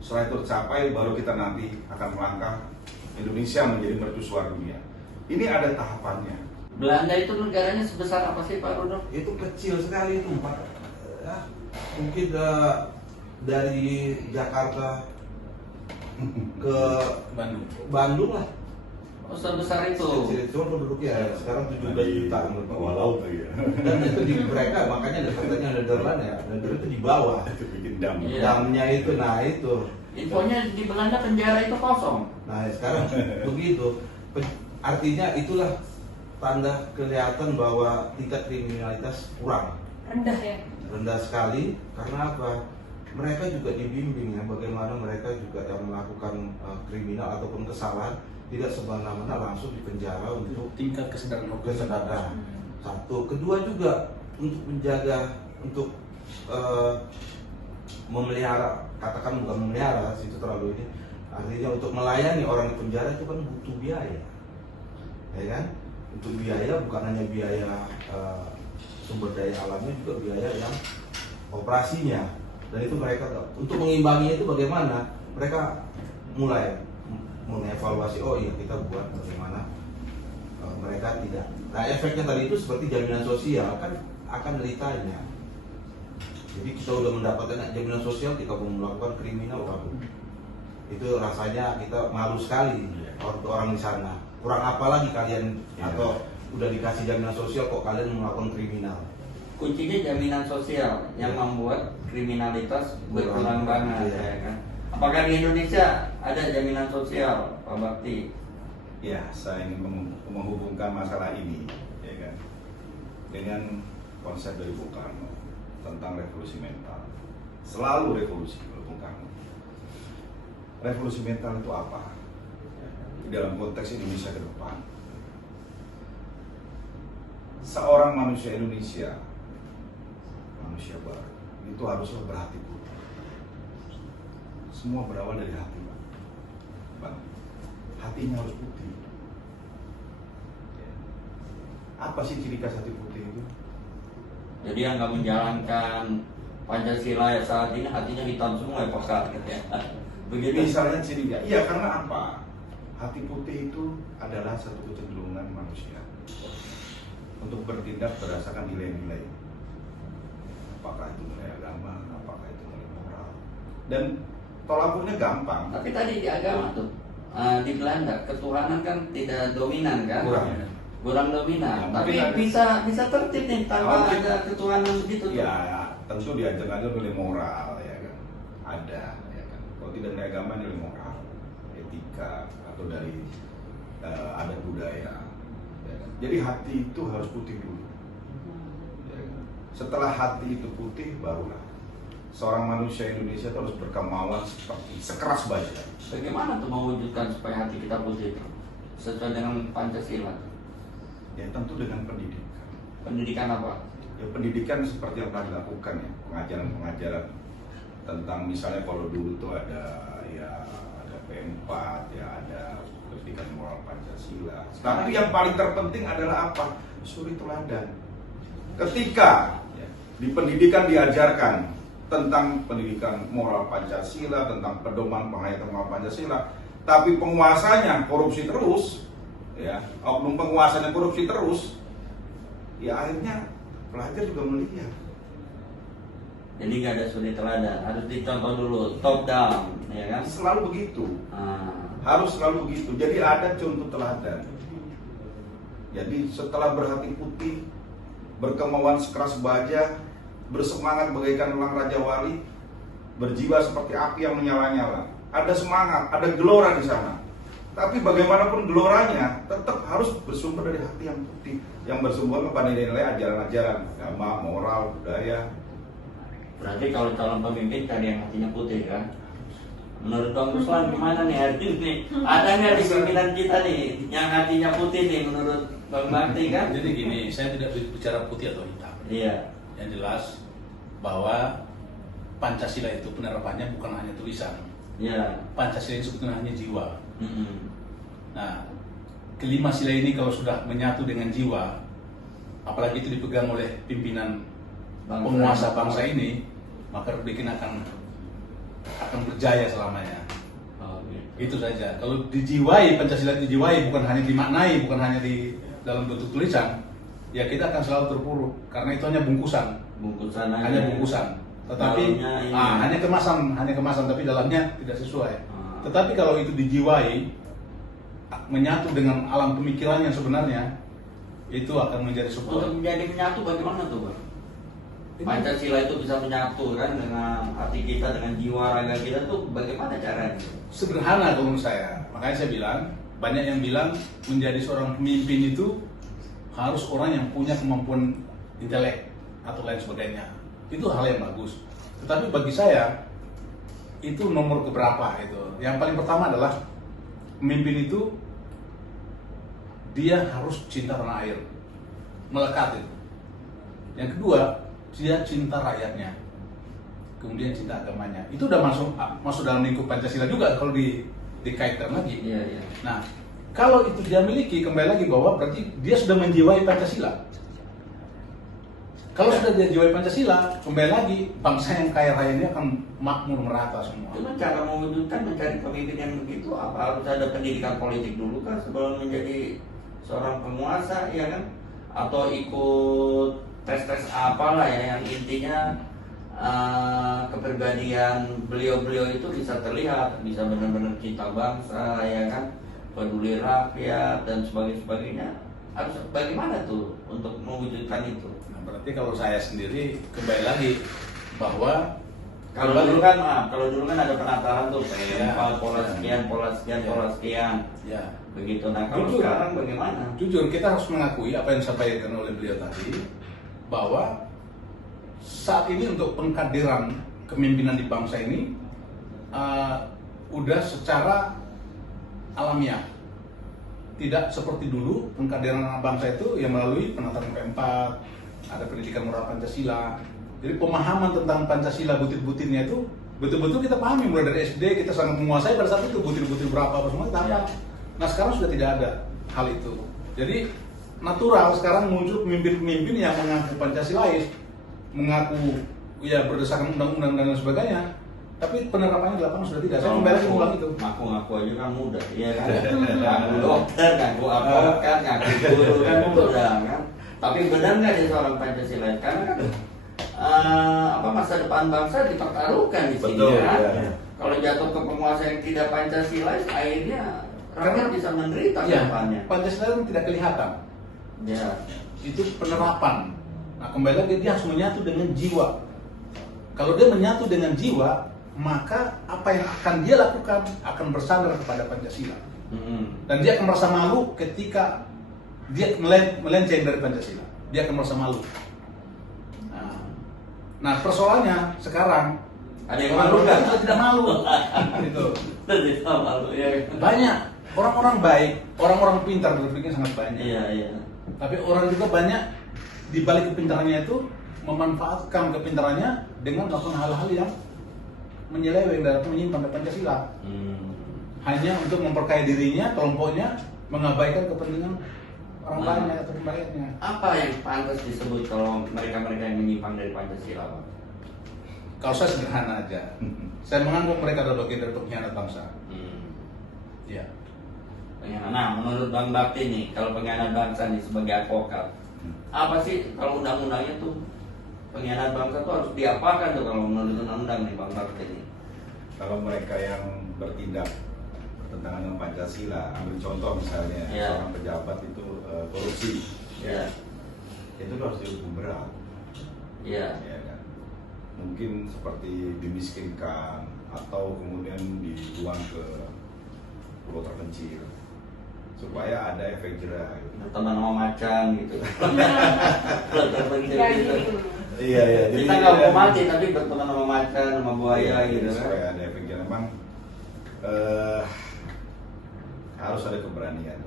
Setelah itu tercapai, baru kita nanti akan melangkah Indonesia menjadi mercusuar dunia. Ini ada tahapannya. Belanda itu negaranya sebesar apa sih Pak Rudolf? Itu kecil sekali itu, Pak. Ya, mungkin dari Jakarta ke Bandung lah. Oh, sebesar itu. Kecil, cuma penduduknya sekarang 17 juta menurut Pak. Bawah laut lagi ya. Dan itu di mereka, makanya ada katanya Nederland ya, Nederland itu di bawah. Itu bikin dam. Iya. Damnya itu, nah itu. Infonya di Belanda penjara itu kosong. Nah sekarang begitu. Artinya itulah tanda kelihatan bahwa tingkat kriminalitas kurang. Rendah ya. Rendah sekali. Karena apa? Mereka juga dibimbing ya, bagaimana mereka juga yang melakukan kriminal ataupun kesalahan tidak semena-mena langsung dipenjara untuk tingkat kesadaran kesadaran. Satu, kedua juga untuk menjaga, untuk memelihara, katakan bukan memelihara, itu terlalu ini. Artinya untuk melayani orang di penjara itu kan butuh biaya, ya kan? Untuk biaya bukan hanya biaya sumber daya alamnya, juga biaya yang operasinya. Dan itu mereka untuk mengimbangi itu bagaimana? Mereka mulai mengevaluasi, oh iya kita buat bagaimana mereka tidak. Nah efeknya tadi itu seperti jaminan sosial kan akan deritanya. Jadi kita udah mendapatkan jaminan sosial, kita mau melakukan kriminal, waduh, itu rasanya kita malu sekali orang di sana. Kurang apa lagi kalian atau udah dikasih jaminan sosial kok kalian melakukan kriminal? Kuncinya jaminan sosial yang membuat kriminalitas berkurang banget, Iya. ya kan? Apakah di Indonesia ada jaminan sosial, Pak Bakti? Ya, saya ingin menghubungkan masalah ini, ya kan, dengan konsep dari Bung Karno tentang revolusi mental. Selalu revolusi oleh Bung Karno. Revolusi mental itu apa? Dalam konteks Indonesia ke depan, seorang manusia Indonesia, manusia baru, itu haruslah berhati putih. Semua berawal dari hati, Pak. Bang, hatinya harus putih. Apa sih ciri khas hati putih itu? Jadi yang nggak menjalankan Pancasila ya saat ini hatinya hitam semua ya Pak Saat, ya. Begitu. Misalnya cirinya, iya karena apa? Hati putih itu adalah satu kecenderungan manusia untuk bertindak berdasarkan nilai-nilai. Apakah itu nilai agama, apakah itu nilai moral. Dan tolak ukurnya gampang. Tapi tadi di agama tuh di Belanda ketuhanan kan tidak dominan kan? Kurang dominan. Ya, tapi mungkin bisa tertib nih tanpa ada ketuhanan begitu tuh. Ya, tentu diajarkan nilai moral ya kan. Ada ya kan. Kalau tidak nilai agama, nilai moral, etika atau dari adat budaya. Ya kan? Jadi hati itu harus putih dulu. Ya kan? Setelah hati itu putih, barulah seorang manusia Indonesia itu harus berkemauan seperti sekeras baja. Bagaimana tuh mewujudkan supaya hati kita putih itu sesuai dengan Pancasila? Ya tentu dengan pendidikan. Pendidikan apa? Ya pendidikan seperti yang telah dilakukan ya, pengajaran-pengajaran tentang misalnya kalau dulu tuh ada P4 ya, ada pendidikan moral Pancasila. Tapi yang paling terpenting adalah apa? Suri teladan. Ketika ya, di pendidikan diajarkan tentang pendidikan moral Pancasila, tentang pedoman penghayatan moral Pancasila, tapi penguasanya korupsi terus, ya, oknum penguasanya korupsi terus, ya akhirnya pelajar juga melihat. Jadi nggak ada suri teladan, harus dicontoh dulu, top down, ya kan? Selalu begitu. Ah. Harus selalu begitu. Jadi ada contoh teladan. Jadi setelah berhati putih, berkemauan sekeras baja, bersemangat bagaikan elang Raja Wali, berjiwa seperti api yang menyala-nyala. Ada semangat, ada gelora di sana. Tapi bagaimanapun geloranya tetap harus bersumber dari hati yang putih, yang bersumber kepada nilai ajaran-ajaran agama, moral, budaya. Berarti kalau calon pemimpin cari yang hatinya putih kan? Menurut Bang Ruslan gimana nih hari ini? Ada nggak di pimpinan kita nih yang hatinya putih nih menurut Bang Bakti kan? Jadi gini, saya tidak bicara putih atau hitam. Iya. Yang jelas bahwa Pancasila itu penerapannya bukan hanya tulisan. Iya. Pancasila itu sebetulnya hanya jiwa. Mm-mm. Nah, kelima sila ini kalau sudah menyatu dengan jiwa, apalagi itu dipegang oleh pimpinan penguasa bangsa ini, maka Republik ini akan berjaya selamanya. Oh, gitu. Itu saja. Kalau dijiwai, Pancasila dijiwai, bukan hanya dimaknai, bukan hanya di dalam bentuk tulisan, ya kita akan selalu terpuruk karena itu hanya bungkusan. Bungkusan aja. Hanya bungkusan. Tetapi hanya kemasan, tapi dalamnya tidak sesuai. Tetapi kalau itu dijiwai, menyatu dengan alam pemikiran yang sebenarnya, itu akan menjadi sebuah. Untuk menjadi menyatu bagaimana tuh Bang? Pancasila itu bisa menyatu kan dengan hati kita, dengan jiwa raga kita tuh bagaimana caranya? Sederhana kalau menurut saya. Makanya saya bilang, banyak yang bilang menjadi seorang pemimpin itu harus orang yang punya kemampuan intelek atau lain sebagainya. Itu hal yang bagus. Tetapi bagi saya itu nomor keberapa itu. Yang paling pertama adalah pemimpin itu dia harus cinta tanah air, melekat itu. Yang kedua, dia cinta rakyatnya, kemudian cinta agamanya. Itu udah masuk dalam lingkup Pancasila juga kalau dikaitkan lagi. Iya, iya. Nah, kalau itu dia miliki, kembali lagi bahwa berarti dia sudah menjiwai Pancasila. Kalau sudah dia jiwai Pancasila, kembali lagi bangsa yang kaya raya ini akan makmur merata semua. Cuma cara mewujudkan mencari pemimpin yang begitu apa harus ada pendidikan politik dulu kan sebelum menjadi seorang penguasa ya kan? Atau ikut tes-tes apalah ya yang intinya kepribadian beliau-beliau itu bisa terlihat, bisa benar-benar cinta bangsa ya kan, peduli rakyat dan sebagainya. Harus bagaimana tuh untuk mewujudkan itu? Nah, berarti kalau saya sendiri kembali lagi bahwa Kalau dulu kan ada penataran tuh Iya. pola sekian, pola sekian, pola sekian. ya Begitu. Nah, kalau Jujur. sekarang bagaimana? jujur kita harus mengakui apa yang disampaikan oleh beliau tadi, bahwa saat ini untuk pengkaderan kepemimpinan di bangsa ini udah secara alamiah. Tidak seperti dulu pengkaderan bangsa itu yang melalui penataran P4, ada pendidikan moral Pancasila. Jadi pemahaman tentang Pancasila butir-butirnya itu betul-betul kita pahami mulai dari SD, kita sangat menguasai pada saat itu butir-butir berapa apa semua kita hafal. Nah sekarang sudah tidak ada hal itu. Jadi natural sekarang muncul pemimpin-pemimpin yang mengaku Pancasilais, mengaku ya berdasarkan undang-undang dan lain sebagainya. Tapi penerapannya di lapangan sudah tidak. Saya kembali lagi ulang itu. Ngaku-ngaku aja kan mudah, iya kan? Ngaku dokter, ngaku advokat, ngaku guru kan mudah kan? Tapi benar nggak dia seorang Pancasilais? Karena kan masa depan bangsa dipertaruhkan di sini Betul, kan? ya. Kalau jatuh ke penguasa yang tidak Pancasilais, akhirnya rakyat bisa menderita ke Ya, depannya. Pancasila itu tidak kelihatan. Ya. Itu penerapan. Nah kembali lagi dia harus menyatu dengan jiwa. Kalau dia menyatu dengan jiwa, maka apa yang akan dia lakukan akan bersandar kepada Pancasila. Dan dia akan merasa malu ketika dia melenceng dari Pancasila. Dia akan merasa malu. Nah persoalannya sekarang Ada yang malu kan? sudah tidak malu. Gitu. Tidak malu ya. Banyak orang-orang baik, orang-orang pintar berpikir sangat banyak. Iya, iya. Tapi orang juga banyak di balik kepintarannya itu memanfaatkan kepintarannya dengan melakukan hal-hal yang menyeleweng dan menyimpang Pancasila. Hanya untuk memperkaya dirinya, kelompoknya, mengabaikan kepentingan orang banyak atau rakyatnya. Apa yang pantas disebut kalau mereka-mereka yang menyimpang dari Pancasila, Pak? Kalau saya sederhana aja, saya menganggap mereka adalah bagian dari pengkhianat bangsa. Ya. Nah, menurut Bang Bakti nih, kalau pengkhianat bangsa nih sebagai advokat, apa sih kalau undang-undangnya tuh pengkhianat bangsa tuh harus diapakan tuh kalau menurut undang-undang nih Bang Bakti nih? Kalau mereka yang bertindak bertentangan dengan Pancasila. Ambil contoh misalnya Ya. seorang pejabat itu korupsi, Ya. itu harus dihukum berat. Ya. Ya kan? Mungkin seperti dimiskinkan atau kemudian dibuang ke pulau terpencil supaya ada efek jerah. Gitu. Berteman sama macan gitu. Kayak gitu. Iya iya. Kita nggak mau mati tapi berteman sama macan, sama buaya gitu kan. Supaya ada efek jerah. Memang harus ada keberanian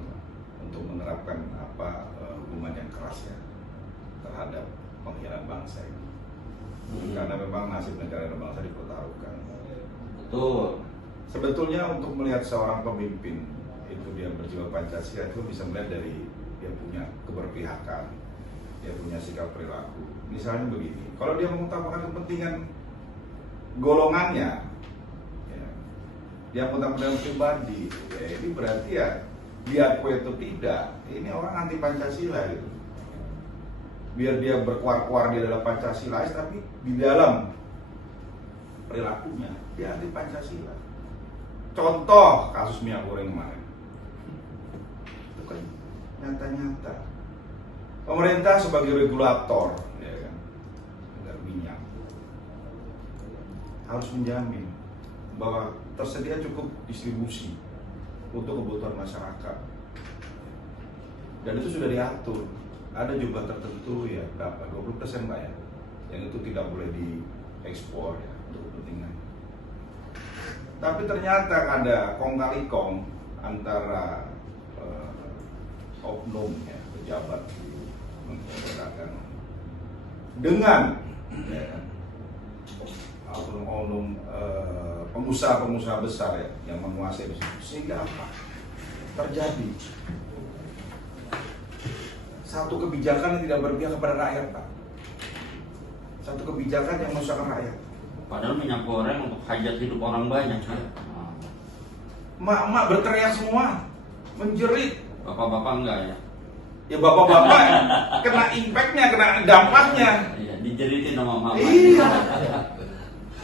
untuk menerapkan hukuman yang keras ya terhadap pengkhianat bangsa ini. Karena memang nasib negara dan bangsa dipertaruhkan. Betul. Sebetulnya untuk melihat seorang pemimpin itu dia berjiwa Pancasila itu bisa melihat dari dia punya keberpihakan, dia punya sikap perilaku. Misalnya begini, kalau dia mengutamakan kepentingan golongannya, ya, dia mengutamakan pribadi, ya, ini berarti ya diakui atau tidak, ini orang anti Pancasila gitu. Biar dia berkuar-kuar di dalam Pancasilais, tapi di dalam perilakunya dia anti Pancasila. Contoh kasus minyak goreng kemarin, itu kan nyata-nyata. Pemerintah sebagai regulator, ya kan, agar minyak harus menjamin bahwa tersedia cukup distribusi untuk kebutuhan masyarakat. Dan itu sudah diatur. Ada jumlah tertentu ya berapa? 20% Pak ya, yang itu tidak boleh diekspor ya untuk kepentingan. Tapi ternyata ada kong kali kong antara oknum ya, pejabat di Kementerian Perdagangan dengan ya, oknum pengusaha-pengusaha besar ya yang menguasai di situ. Sehingga apa? Terjadi satu kebijakan yang tidak berpihak kepada rakyat, Pak. Satu kebijakan yang merugikan rakyat. Padahal minyak goreng untuk hajat hidup orang banyak ya. Mak-mak berteriak semua, menjerit. Bapak-bapak enggak ya? Ya bapak-bapak kena impactnya, kena dampaknya. Iya, dijeritin sama mama. Iya.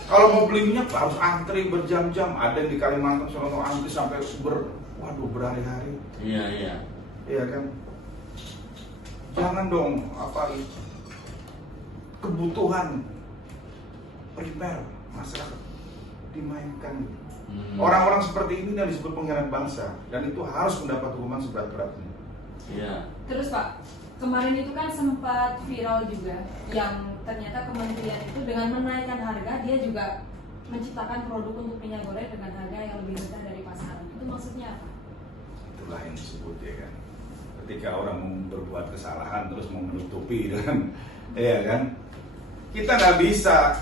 Kalau mau beli minyak harus antri berjam-jam. Ada yang di Kalimantan sono antri sampai berhari-hari. Iya, iya. Iya kan? Jangan dong kebutuhan primer masyarakat dimainkan. Orang-orang seperti ini yang disebut pengkhianat bangsa, dan itu harus mendapat hukuman seberat-beratnya. Iya. Terus Pak, kemarin itu kan sempat viral juga yang ternyata kementerian itu dengan menaikkan harga dia juga menciptakan produk untuk minyak goreng dengan harga yang lebih rendah dari pasaran. Itu maksudnya apa? Itulah yang disebut ya kan. Ketika orang mau berbuat kesalahan terus mau menutupi dengan, ya kan, kita nggak bisa.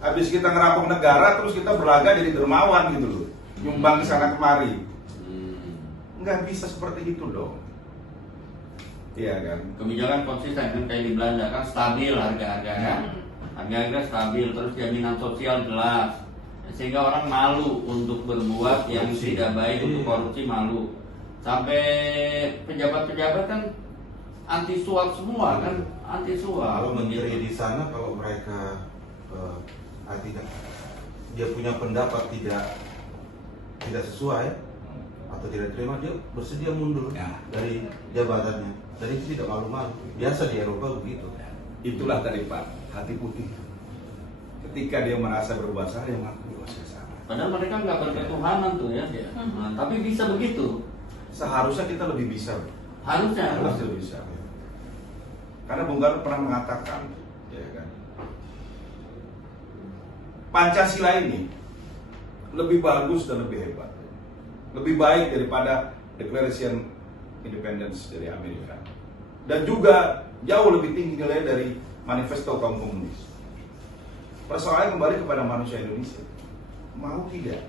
Habis kita ngerampok negara terus kita berlagak jadi dermawan gitu loh, nyumbang ke sana kemari. Nggak bisa seperti itu dong. Iya kan. Kebijakan konsisten kan kayak di Belanda kan stabil harga-harganya. Harga-harga stabil, terus jaminan sosial jelas. Sehingga orang malu untuk berbuat yang tidak baik, untuk korupsi malu. Sampai pejabat-pejabat kan anti suap semua kan, anti suap. Kalau menteri di sana, kalau mereka artinya dia punya pendapat tidak sesuai atau tidak terima, dia bersedia mundur dari jabatannya. Dan itu tidak malu-malu. Biasa di Eropa begitu. Itulah tadi Pak, hati putih. Ketika dia merasa berbuat salah, dia mengaku saya salah. Padahal mereka nggak berketuhanan tuh ya. Nah, tapi bisa begitu. Seharusnya kita lebih bisa. Harusnya. Harus lebih bisa. Karena Bung Karno pernah mengatakan, ya kan, Pancasila ini lebih bagus dan lebih hebat, lebih baik daripada Declaration Independence dari Amerika, dan juga jauh lebih tinggi nilai dari Manifesto Kaum Komunis. Persoalannya kembali kepada manusia Indonesia, mau tidak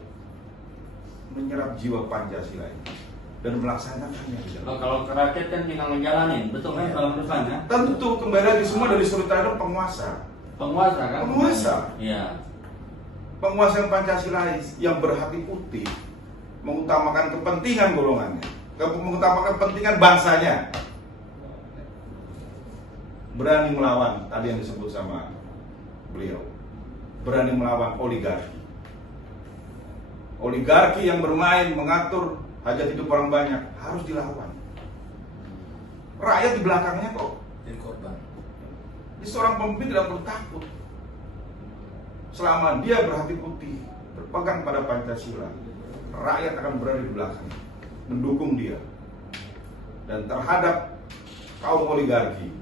menyerap jiwa Pancasila ini dan melaksanakannya. Kalau ke rakyat kan tinggal ngejalanin, betul kan kalau menurut Anda? Tentu kembali lagi semua dari sudut pandang penguasa. Penguasa kan? Penguasa. Iya. Penguasa yang Pancasilais yang berhati putih, mengutamakan kepentingan golongannya, mengutamakan kepentingan bangsanya, berani melawan tadi yang disebut sama beliau, berani melawan oligarki. oligarki yang bermain mengatur hajat hidup orang banyak harus dilawan. Rakyat di belakangnya kok. Jadi korban. Jadi seorang pemimpin tidak perlu takut. Selama dia berhati putih, berpegang pada Pancasila, rakyat akan berada di belakang, mendukung dia. Dan terhadap kaum oligarki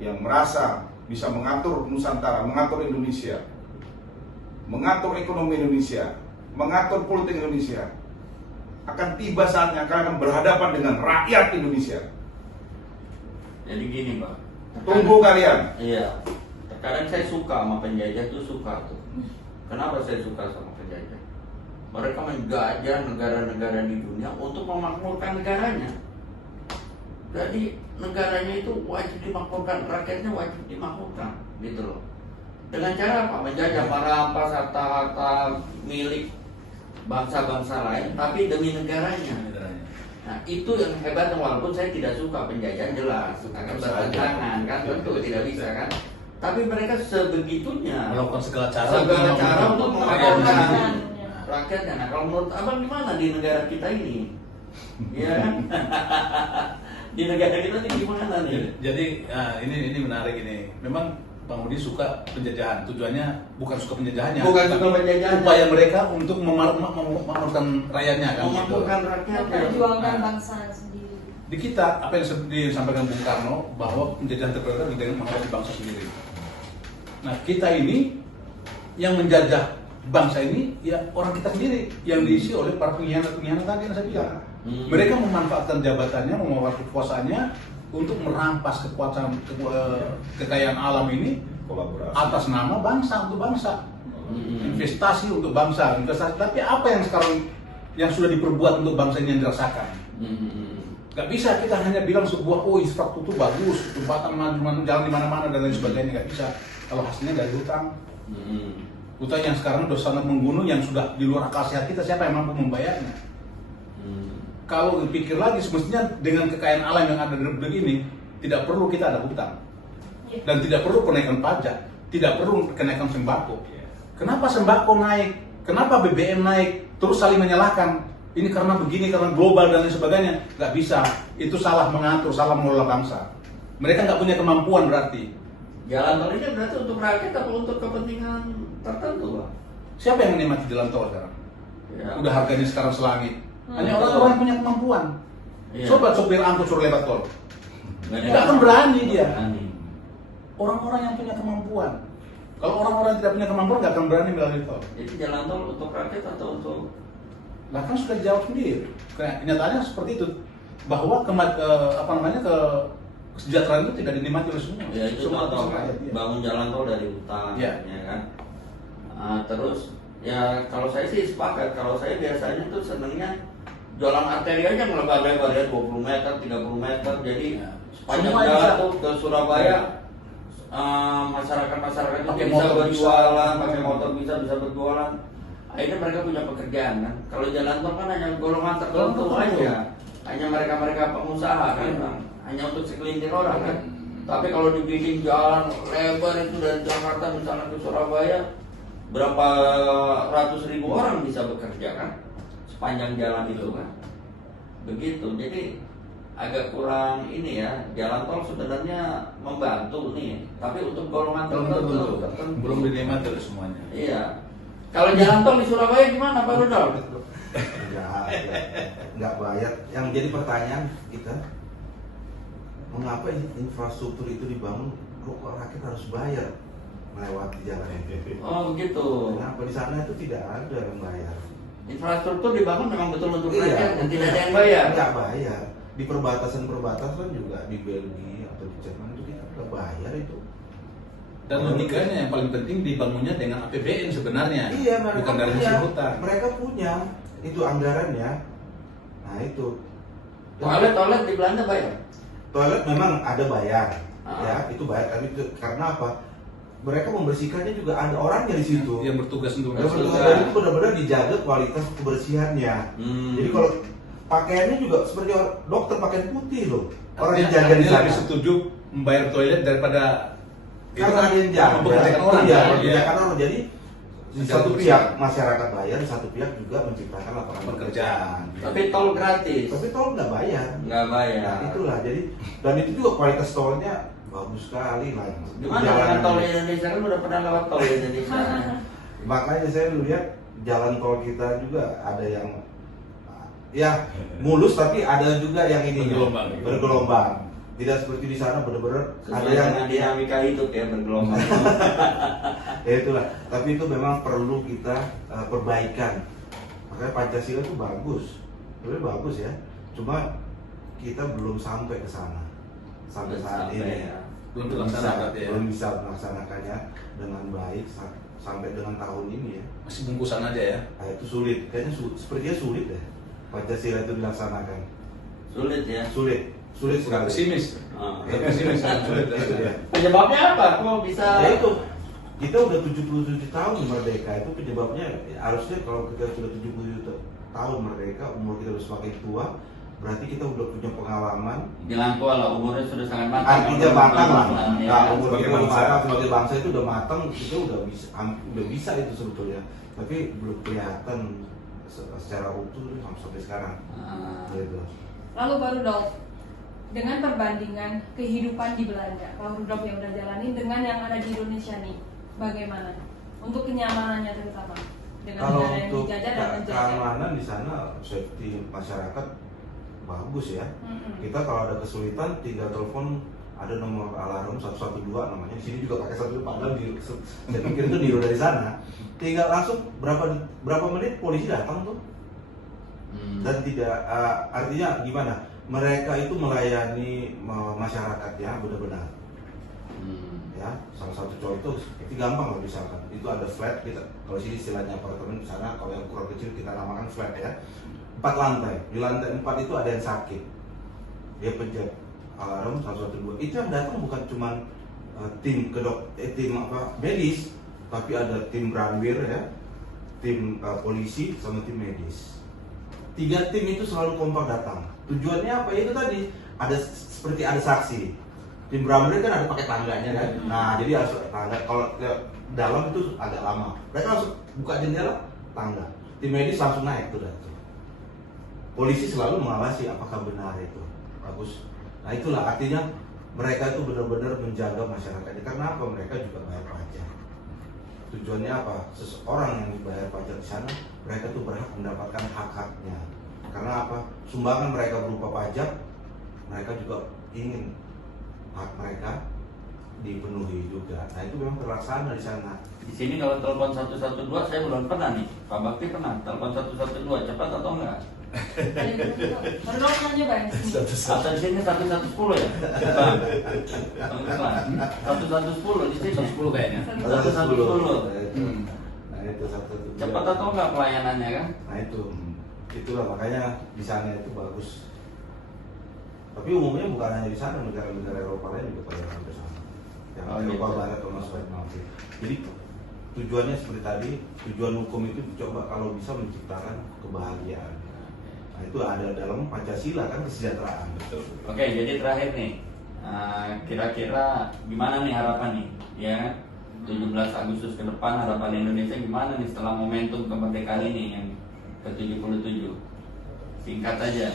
yang merasa bisa mengatur Nusantara, mengatur Indonesia, mengatur ekonomi Indonesia, mengatur politik Indonesia, akan tiba saatnya kalian akan berhadapan dengan rakyat Indonesia. Jadi gini Pak, Tunggu kalian. iya, terkadang saya suka sama penjajah tuh suka tuh. Kenapa saya suka sama penjajah? Mereka menjajah negara-negara di dunia untuk memakmurkan negaranya. Jadi negaranya itu wajib dimakmurkan, rakyatnya wajib dimakmurkan, gitu loh. Dengan cara apa? Menjajah, merampas harta-harta milik bangsa-bangsa lain, tapi demi negaranya. Nah itu yang hebat, walaupun saya tidak suka penjajahan, jelas akan bertentangan kan, tentu tidak bisa kan. Tapi mereka sebegitunya Melakukan segala cara untuk memakmurkan rakyatnya. Nah kalau menurut abang gimana di negara kita ini? Iya kan? Di negara kita ini gimana nih? Jadi ini menarik ini. Memang Bang Budi suka penjajahan. Tujuannya bukan suka penjajahannya, Bukan tapi suka penjajahan. upaya mereka untuk memakmurkan rakyatnya kan. Memakmurkan rakyatnya. memperjuangkan Nah. bangsa sendiri. Di kita apa yang disampaikan Bung Karno bahwa penjajahan terperintah dengan menghadapi bangsa sendiri. Nah kita ini yang menjajah bangsa ini ya orang kita sendiri yang diisi oleh para pengkhianat tadi yang saya bilang. Mereka memanfaatkan jabatannya, memanfaatkan kekuasaannya untuk merampas kekayaan alam ini Kolaborasi. atas nama bangsa untuk bangsa. Investasi untuk bangsa, investasi. Tapi apa yang sekarang yang sudah diperbuat untuk bangsa ini yang dirasakan? Gak bisa kita hanya bilang sebuah infrastruktur bagus, jembatan jalan di mana-mana dan lain sebagainya, gak bisa. Kalau hasilnya dari hutang, hutang yang sekarang sudah sangat membunuh, yang sudah di luar akal sehat kita, siapa yang mampu membayarnya? Kalau dipikir lagi, semestinya dengan kekayaan alam yang ada di negeri ini, tidak perlu kita ada hutang. Dan tidak perlu kenaikan pajak, tidak perlu kenaikan sembako. Kenapa sembako naik? Kenapa BBM naik? Terus saling menyalahkan. Ini karena begini, karena global dan lain sebagainya. Gak bisa, itu salah mengatur, salah mengelola bangsa. Mereka gak punya kemampuan berarti. Jalan tol ini berarti untuk rakyat atau untuk kepentingan tertentu Pak? Siapa yang menikmati jalan tol sekarang? Ya. Udah harganya sekarang selangit. Hanya orang-orang yang punya kemampuan. Iya. Coba sopir angkut suruh lewat tol. Nggak Nggak akan berani dia. Berani. Orang-orang yang punya kemampuan. Kalau orang-orang yang tidak punya kemampuan nggak akan berani melalui tol. Jadi jalan tol untuk rakyat atau untuk Nah kan sudah dijawab sendiri. Kenyataannya seperti itu. Bahwa kesejahteraan itu tidak dinikmati oleh semua. ya itu Semua contoh rakyat, kan, iya. bangun jalan tol dari hutan, Iya. ya kan. Terus ya kalau saya sih sepakat, kalau saya biasanya tuh senengnya jalan arteri aja melebar-lebar ya 20 meter, 30 meter, jadi Ya. sepanjang Semua jalan bisa. tuh ke Surabaya masyarakat itu Pakai bisa motor berjualan, bisa. pakai motor bisa berjualan. Akhirnya mereka punya pekerjaan kan. Kalau jalan tol kan hanya golongan tertentu aja, hanya mereka pengusaha kan, Bang. Hanya untuk segelintir orang kan. Tapi kalau dibikin jalan lebar itu dari Jakarta misalnya ke Surabaya, berapa ratus ribu orang bisa bekerja kan sepanjang jalan itu kan. Begitu. Jadi agak kurang ini ya, jalan tol sebenarnya membantu nih, tapi untuk golongan tertentu. Belum dinikmati oleh semuanya. Iya. Kalau jalan tol di Surabaya gimana Pak Rudolf? Nggak bayar. Yang jadi pertanyaan kita, mengapa infrastruktur itu dibangun kok rakyat harus bayar melewati jalan itu? Oh begitu. Kenapa di sana itu tidak ada yang bayar? Infrastruktur dibangun memang betul untuk Iya. rakyat dan tidak ada yang bayar. Nggak bayar. Di perbatasan juga di Belgia atau di Jerman itu kita nggak bayar itu. Dan logikanya yang paling penting dibangunnya dengan APBN sebenarnya, Iya, mereka bukan dari punya. hasil hutang. Mereka punya itu anggarannya. Nah itu. Toilet di Belanda bayar. Toilet memang ada bayar, Ah. ya itu bayar. Tapi itu karena apa? Mereka membersihkannya juga ada orangnya di situ. Yang bertugas untuk Yang Betul. bertugas dari itu benar-benar dijaga kualitas kebersihannya. Jadi kalau pakaiannya juga seperti dokter pakaian putih loh. Orang yang jaga di Artinya sana. lebih setuju membayar toilet daripada Karena ada yang jaga. mempekerjakan orang. Iya, Iya. mempekerjakan orang. Jadi Di satu pihak masyarakat bayar, di satu pihak juga menciptakan lapangan pekerjaan. Tapi tol gratis. Tapi tol nggak bayar. Nggak bayar. Nah, itulah jadi, dan itu juga kualitas tolnya bagus sekali lah. Gimana dengan tol Indonesia, kan udah pernah lewat tol Indonesia. Makanya saya lihat jalan tol kita juga ada yang ya mulus, tapi ada juga yang ini bergelombang. Tidak seperti di sana benar-benar ada yang dinamika hidup ya, bergelombang. ya itulah. Tapi itu memang perlu kita perbaikan. Makanya Pancasila itu bagus, sebenarnya bagus ya. Cuma kita belum sampai ke sana sampai saat ini. Ya. Belum bisa melaksanakannya dengan baik sampai dengan tahun ini ya. Masih bungkusan aja ya. Nah, itu sulit, kayaknya sepertinya sulit ya Pancasila itu dilaksanakan. Sulit ya. Sulit sekali. Pesimis. Ya, Pesimis sangat sulit. Itu dia. Penyebabnya apa? Kok bisa? Ya itu, kita udah 77 tahun merdeka, itu penyebabnya ya, harusnya kalau kita sudah 77 tahun merdeka, umur kita udah semakin tua, berarti kita udah punya pengalaman. Bilang tua lah, umurnya sudah sangat matang. Artinya matang lah. Ya. Nah, umur Sebagai kita udah bangsa. matang, sebagai bangsa itu udah matang, kita udah bisa itu sebetulnya. Tapi belum kelihatan secara utuh sampai sekarang. Gitu. Lalu Pak Rudolf, dengan perbandingan kehidupan di Belanda, Pak Rudolf yang udah jalanin dengan yang ada di Indonesia nih, bagaimana? Untuk kenyamanannya terutama dengan Kalau negara yang untuk dijajah dan menjajah. keamanan di sana, safety masyarakat bagus ya. Kita kalau ada kesulitan tinggal telepon, ada nomor alarm 112 namanya. Di sini juga pakai 112, padahal saya pikir itu niru dari sana. Tinggal langsung berapa menit polisi datang tuh. Dan tidak artinya gimana? Mereka itu melayani masyarakatnya benar-benar. Ya, salah satu contoh itu gampang lah, misalkan itu ada flat, kita kalau sini istilahnya apartemen, di sana kalau yang kurang kecil kita namakan flat ya, 4 lantai. Di lantai 4 itu ada yang sakit, dia pencet alarm 112. Itu yang datang bukan cuma tim medis, tapi ada tim Branwir ya, tim polisi sama tim medis. 3 tim itu selalu kompak datang. Tujuannya apa? Itu tadi ada seperti ada saksi. Tim Branwir kan ada pakai tangganya kan. Nah, jadi harus tangga. Kalau ke dalam itu agak lama. Mereka langsung buka jendela, tangga. Tim medis langsung naik tuh. Polisi selalu mengawasi apakah benar itu. Bagus. Nah, itulah artinya mereka itu benar-benar menjaga masyarakatnya. Karena apa? Mereka juga bayar pajak. Tujuannya apa? Seseorang yang dibayar pajak di sana, mereka tuh berhak mendapatkan hak-haknya. Karena apa? Sumbangan mereka berupa pajak, mereka juga ingin hak mereka dipenuhi juga. Nah, itu memang terlaksana di sana. Di sini kalau telepon 112 saya belum pernah nih. Pak Bakti pernah telepon 112, cepat atau enggak? Pak Rudolf pernah nyoba yang sini? Atau di sini 110 ya? Bang. Bang, 110 di sini. 110 kayaknya. 110. Nah, itu satu. Cepat atau enggak pelayanannya kan? Nah, itulah makanya di sana itu bagus. Tapi umumnya bukan hanya di sana, negara-negara Eropa lain juga pada sampai sana. Yang Eropa gitu. Barat termasuk Malta. Jadi tujuannya seperti tadi, tujuan hukum itu coba kalau bisa menciptakan kebahagiaan. Nah, itu ada dalam Pancasila kan, kesejahteraan. Betul. Oke, jadi terakhir nih, kira-kira gimana nih harapan nih, ya 17 Agustus ke depan harapan Indonesia gimana nih setelah momentum kemerdekaan ini yang ke-77? Singkat aja.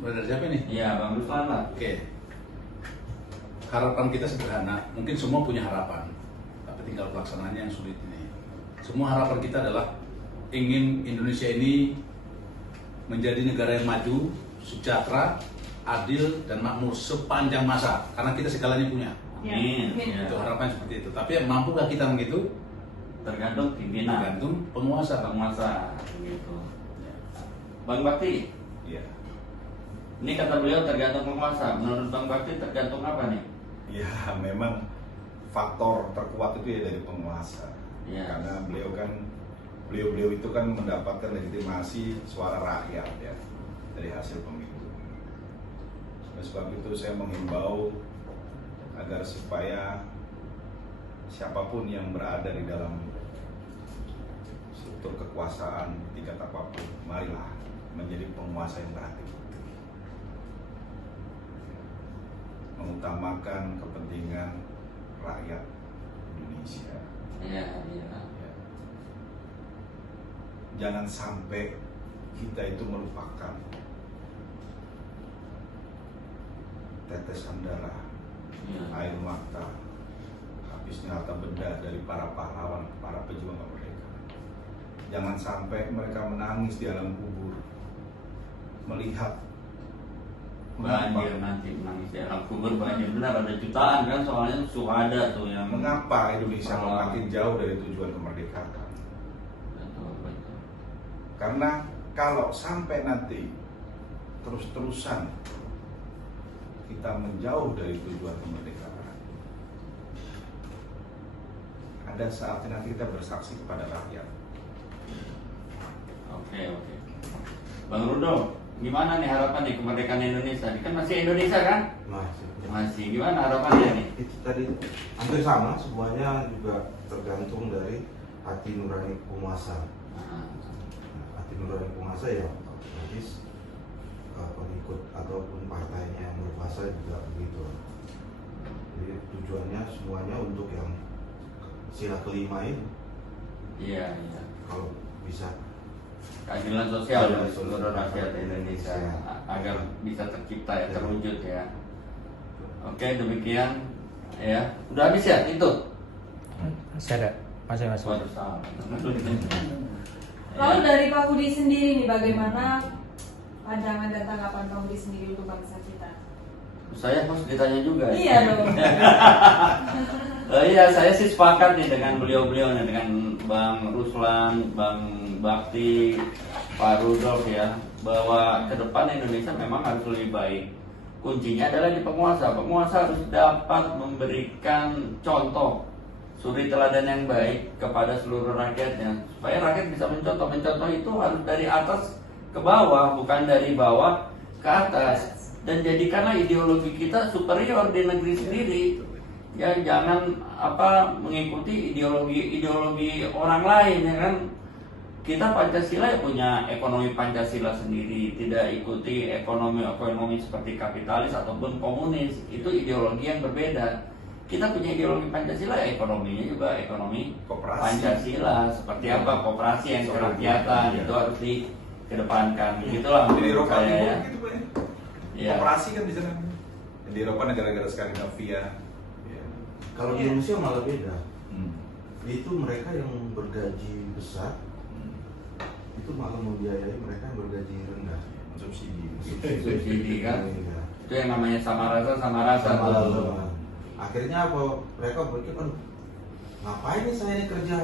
Dari siapa nih? Iya, Bang Ruslan lah. Oke. Harapan kita sederhana, mungkin semua punya harapan, tapi tinggal pelaksanaannya yang sulit ini. Semua harapan kita adalah ingin Indonesia ini menjadi negara yang maju, sejahtera, adil, dan makmur sepanjang masa. Karena kita segalanya punya. Amin. Ya. Itu harapan seperti itu. Tapi mampukah kita begitu? Tergantung pimpinan, Tergantung penguasa. penguasa, gitu. Bang Bakti, Iya. ini kata beliau tergantung penguasa. Menurut Bang Bakti tergantung apa nih? Ya, memang faktor terkuat itu ya dari penguasa. Iya. Karena beliau itu kan mendapatkan legitimasi suara rakyat ya dari hasil pemilu. Oleh sebab itu saya menghimbau agar supaya siapapun yang berada di dalam struktur kekuasaan tingkat apapun, marilah menjadi penguasa yang berhati-hati, mengutamakan kepentingan rakyat Indonesia. jangan sampai kita itu melupakan tetesan darah, Ya. air mata, habisnya harta benda dari para pahlawan, para pejuang kemerdekaan. Jangan sampai mereka menangis di alam kubur melihat Banjir nanti menangis di alam kubur, banjir benar, ada jutaan kan, soalnya suhada tuh yang mengapa Indonesia Oh. makin jauh dari tujuan kemerdekaan. Betul, betul. Karena kalau sampai nanti terus-terusan kita menjauh dari tujuan kemerdekaan, ada saatnya nanti kita bersaksi kepada rakyat. Oke. Bang Rudolf, gimana nih harapan nih kemerdekaan Indonesia? Ini kan masih Indonesia kan? Masih. Gimana harapannya nih? Itu tadi hampir sama, semuanya juga tergantung dari hati nurani penguasa. Nah, Hati nurani penguasa ya otomatis pengikut ataupun partainya yang berkuasa juga begitu. Jadi tujuannya semuanya untuk yang sila kelima itu, Iya. kalau bisa Keadilan sosial Keadilan bagi seluruh sosial. rakyat Indonesia Ya. agar bisa tercipta ya, Ya. terwujud ya. Oke, demikian ya. Udah habis ya itu? Masih ada, masih. Waduh, salah. Lalu dari Pak Budi sendiri nih, bagaimana pandangan dan tanggapan Pak Budi sendiri untuk bangsa kita? Saya harus ditanya juga. Iya dong. Iya, saya sih sepakat nih dengan beliau-beliau nih, dengan Bang Ruslan, Bang Bakti, Pak Rudolf ya, bahwa ke depan Indonesia memang harus lebih baik. Kuncinya adalah di penguasa. Penguasa harus dapat memberikan contoh suri teladan yang baik kepada seluruh rakyatnya, supaya rakyat bisa mencontoh. Mencontoh itu harus dari atas ke bawah, bukan dari bawah ke atas. Dan jadikanlah ideologi kita superior di negeri sendiri. Ya, jangan mengikuti ideologi orang lain ya kan. Kita Pancasila ya punya ekonomi Pancasila sendiri, tidak ikuti ekonomi seperti kapitalis ataupun komunis. Itu ideologi yang berbeda. Kita punya ideologi Pancasila, ya ekonominya juga ekonomi Koperasi. Pancasila. Seperti apa koperasi yang kerakyatan itu harus dikedepankan. Gitulah Di menurut Eropa saya Timur ya. gitu Pak. Iya. Koperasi kan di sana. Di Eropa negara-negara Skandinavia. Ya. kalau di Indonesia malah beda. Hmm. Itu mereka yang bergaji besar itu malah membiayai mereka yang bergaji rendah. Subsidi. Subsidi kan. Iya. Itu yang namanya sama rasa Sama tuh. sama. Akhirnya apa? Mereka berpikir, aduh, ngapain nih saya ini kerja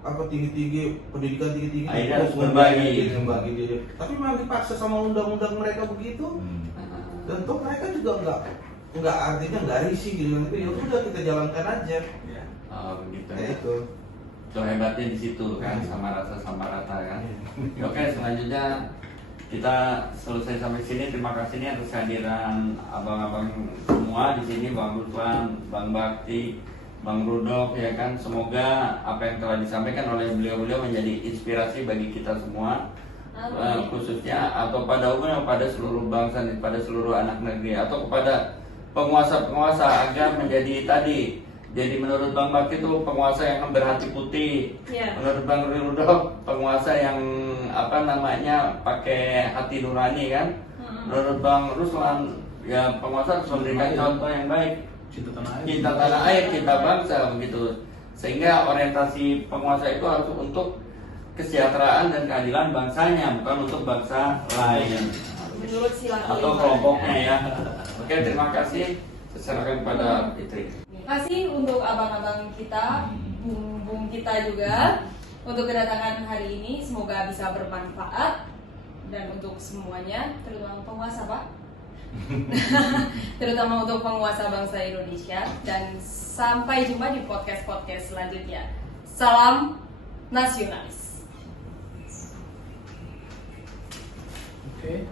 tinggi-tinggi, pendidikan tinggi-tinggi, Akhirnya harus terus berbagi. membagi dia. Tapi memang dipaksa sama undang-undang mereka begitu. Hmm. Dan toh mereka juga nggak artinya nggak risih gitu kan, itu ya udah kita jalankan aja. Ya. Oh begitu. Kayak itu. Itu hebatnya di situ kan, sama rasa sama rata kan. Oke, selanjutnya kita selesai sampai sini. Terima kasih nih atas kehadiran abang-abang semua di sini, Bang Ruslan, Bang Bakti, Bang Rudolf ya kan. Semoga apa yang telah disampaikan oleh beliau-beliau menjadi inspirasi bagi kita semua. Khususnya atau pada umumnya pada seluruh bangsa, pada seluruh anak negeri, atau kepada penguasa-penguasa agar menjadi tadi. Jadi menurut Bang Bakti itu penguasa yang berhati putih. Iya. Menurut Bang Rudolf penguasa yang pakai hati nurani kan. Menurut Bang Ruslan ya penguasa harus memberikan contoh yang baik. Cinta tanah air. Cinta tanah air, cinta bangsa begitu. Sehingga orientasi penguasa itu harus untuk kesejahteraan dan keadilan bangsanya, bukan untuk bangsa lain Menurut sila atau kelima. kelompoknya ya. Oke, terima kasih. Saya serahkan pada Fitri. Terima kasih untuk abang-abang kita, bung-bung kita juga untuk kedatangan hari ini. Semoga bisa bermanfaat dan untuk semuanya, terutama penguasa Pak, terutama untuk penguasa bangsa Indonesia. Dan sampai jumpa di podcast-podcast selanjutnya. Salam nasionalis. Oke.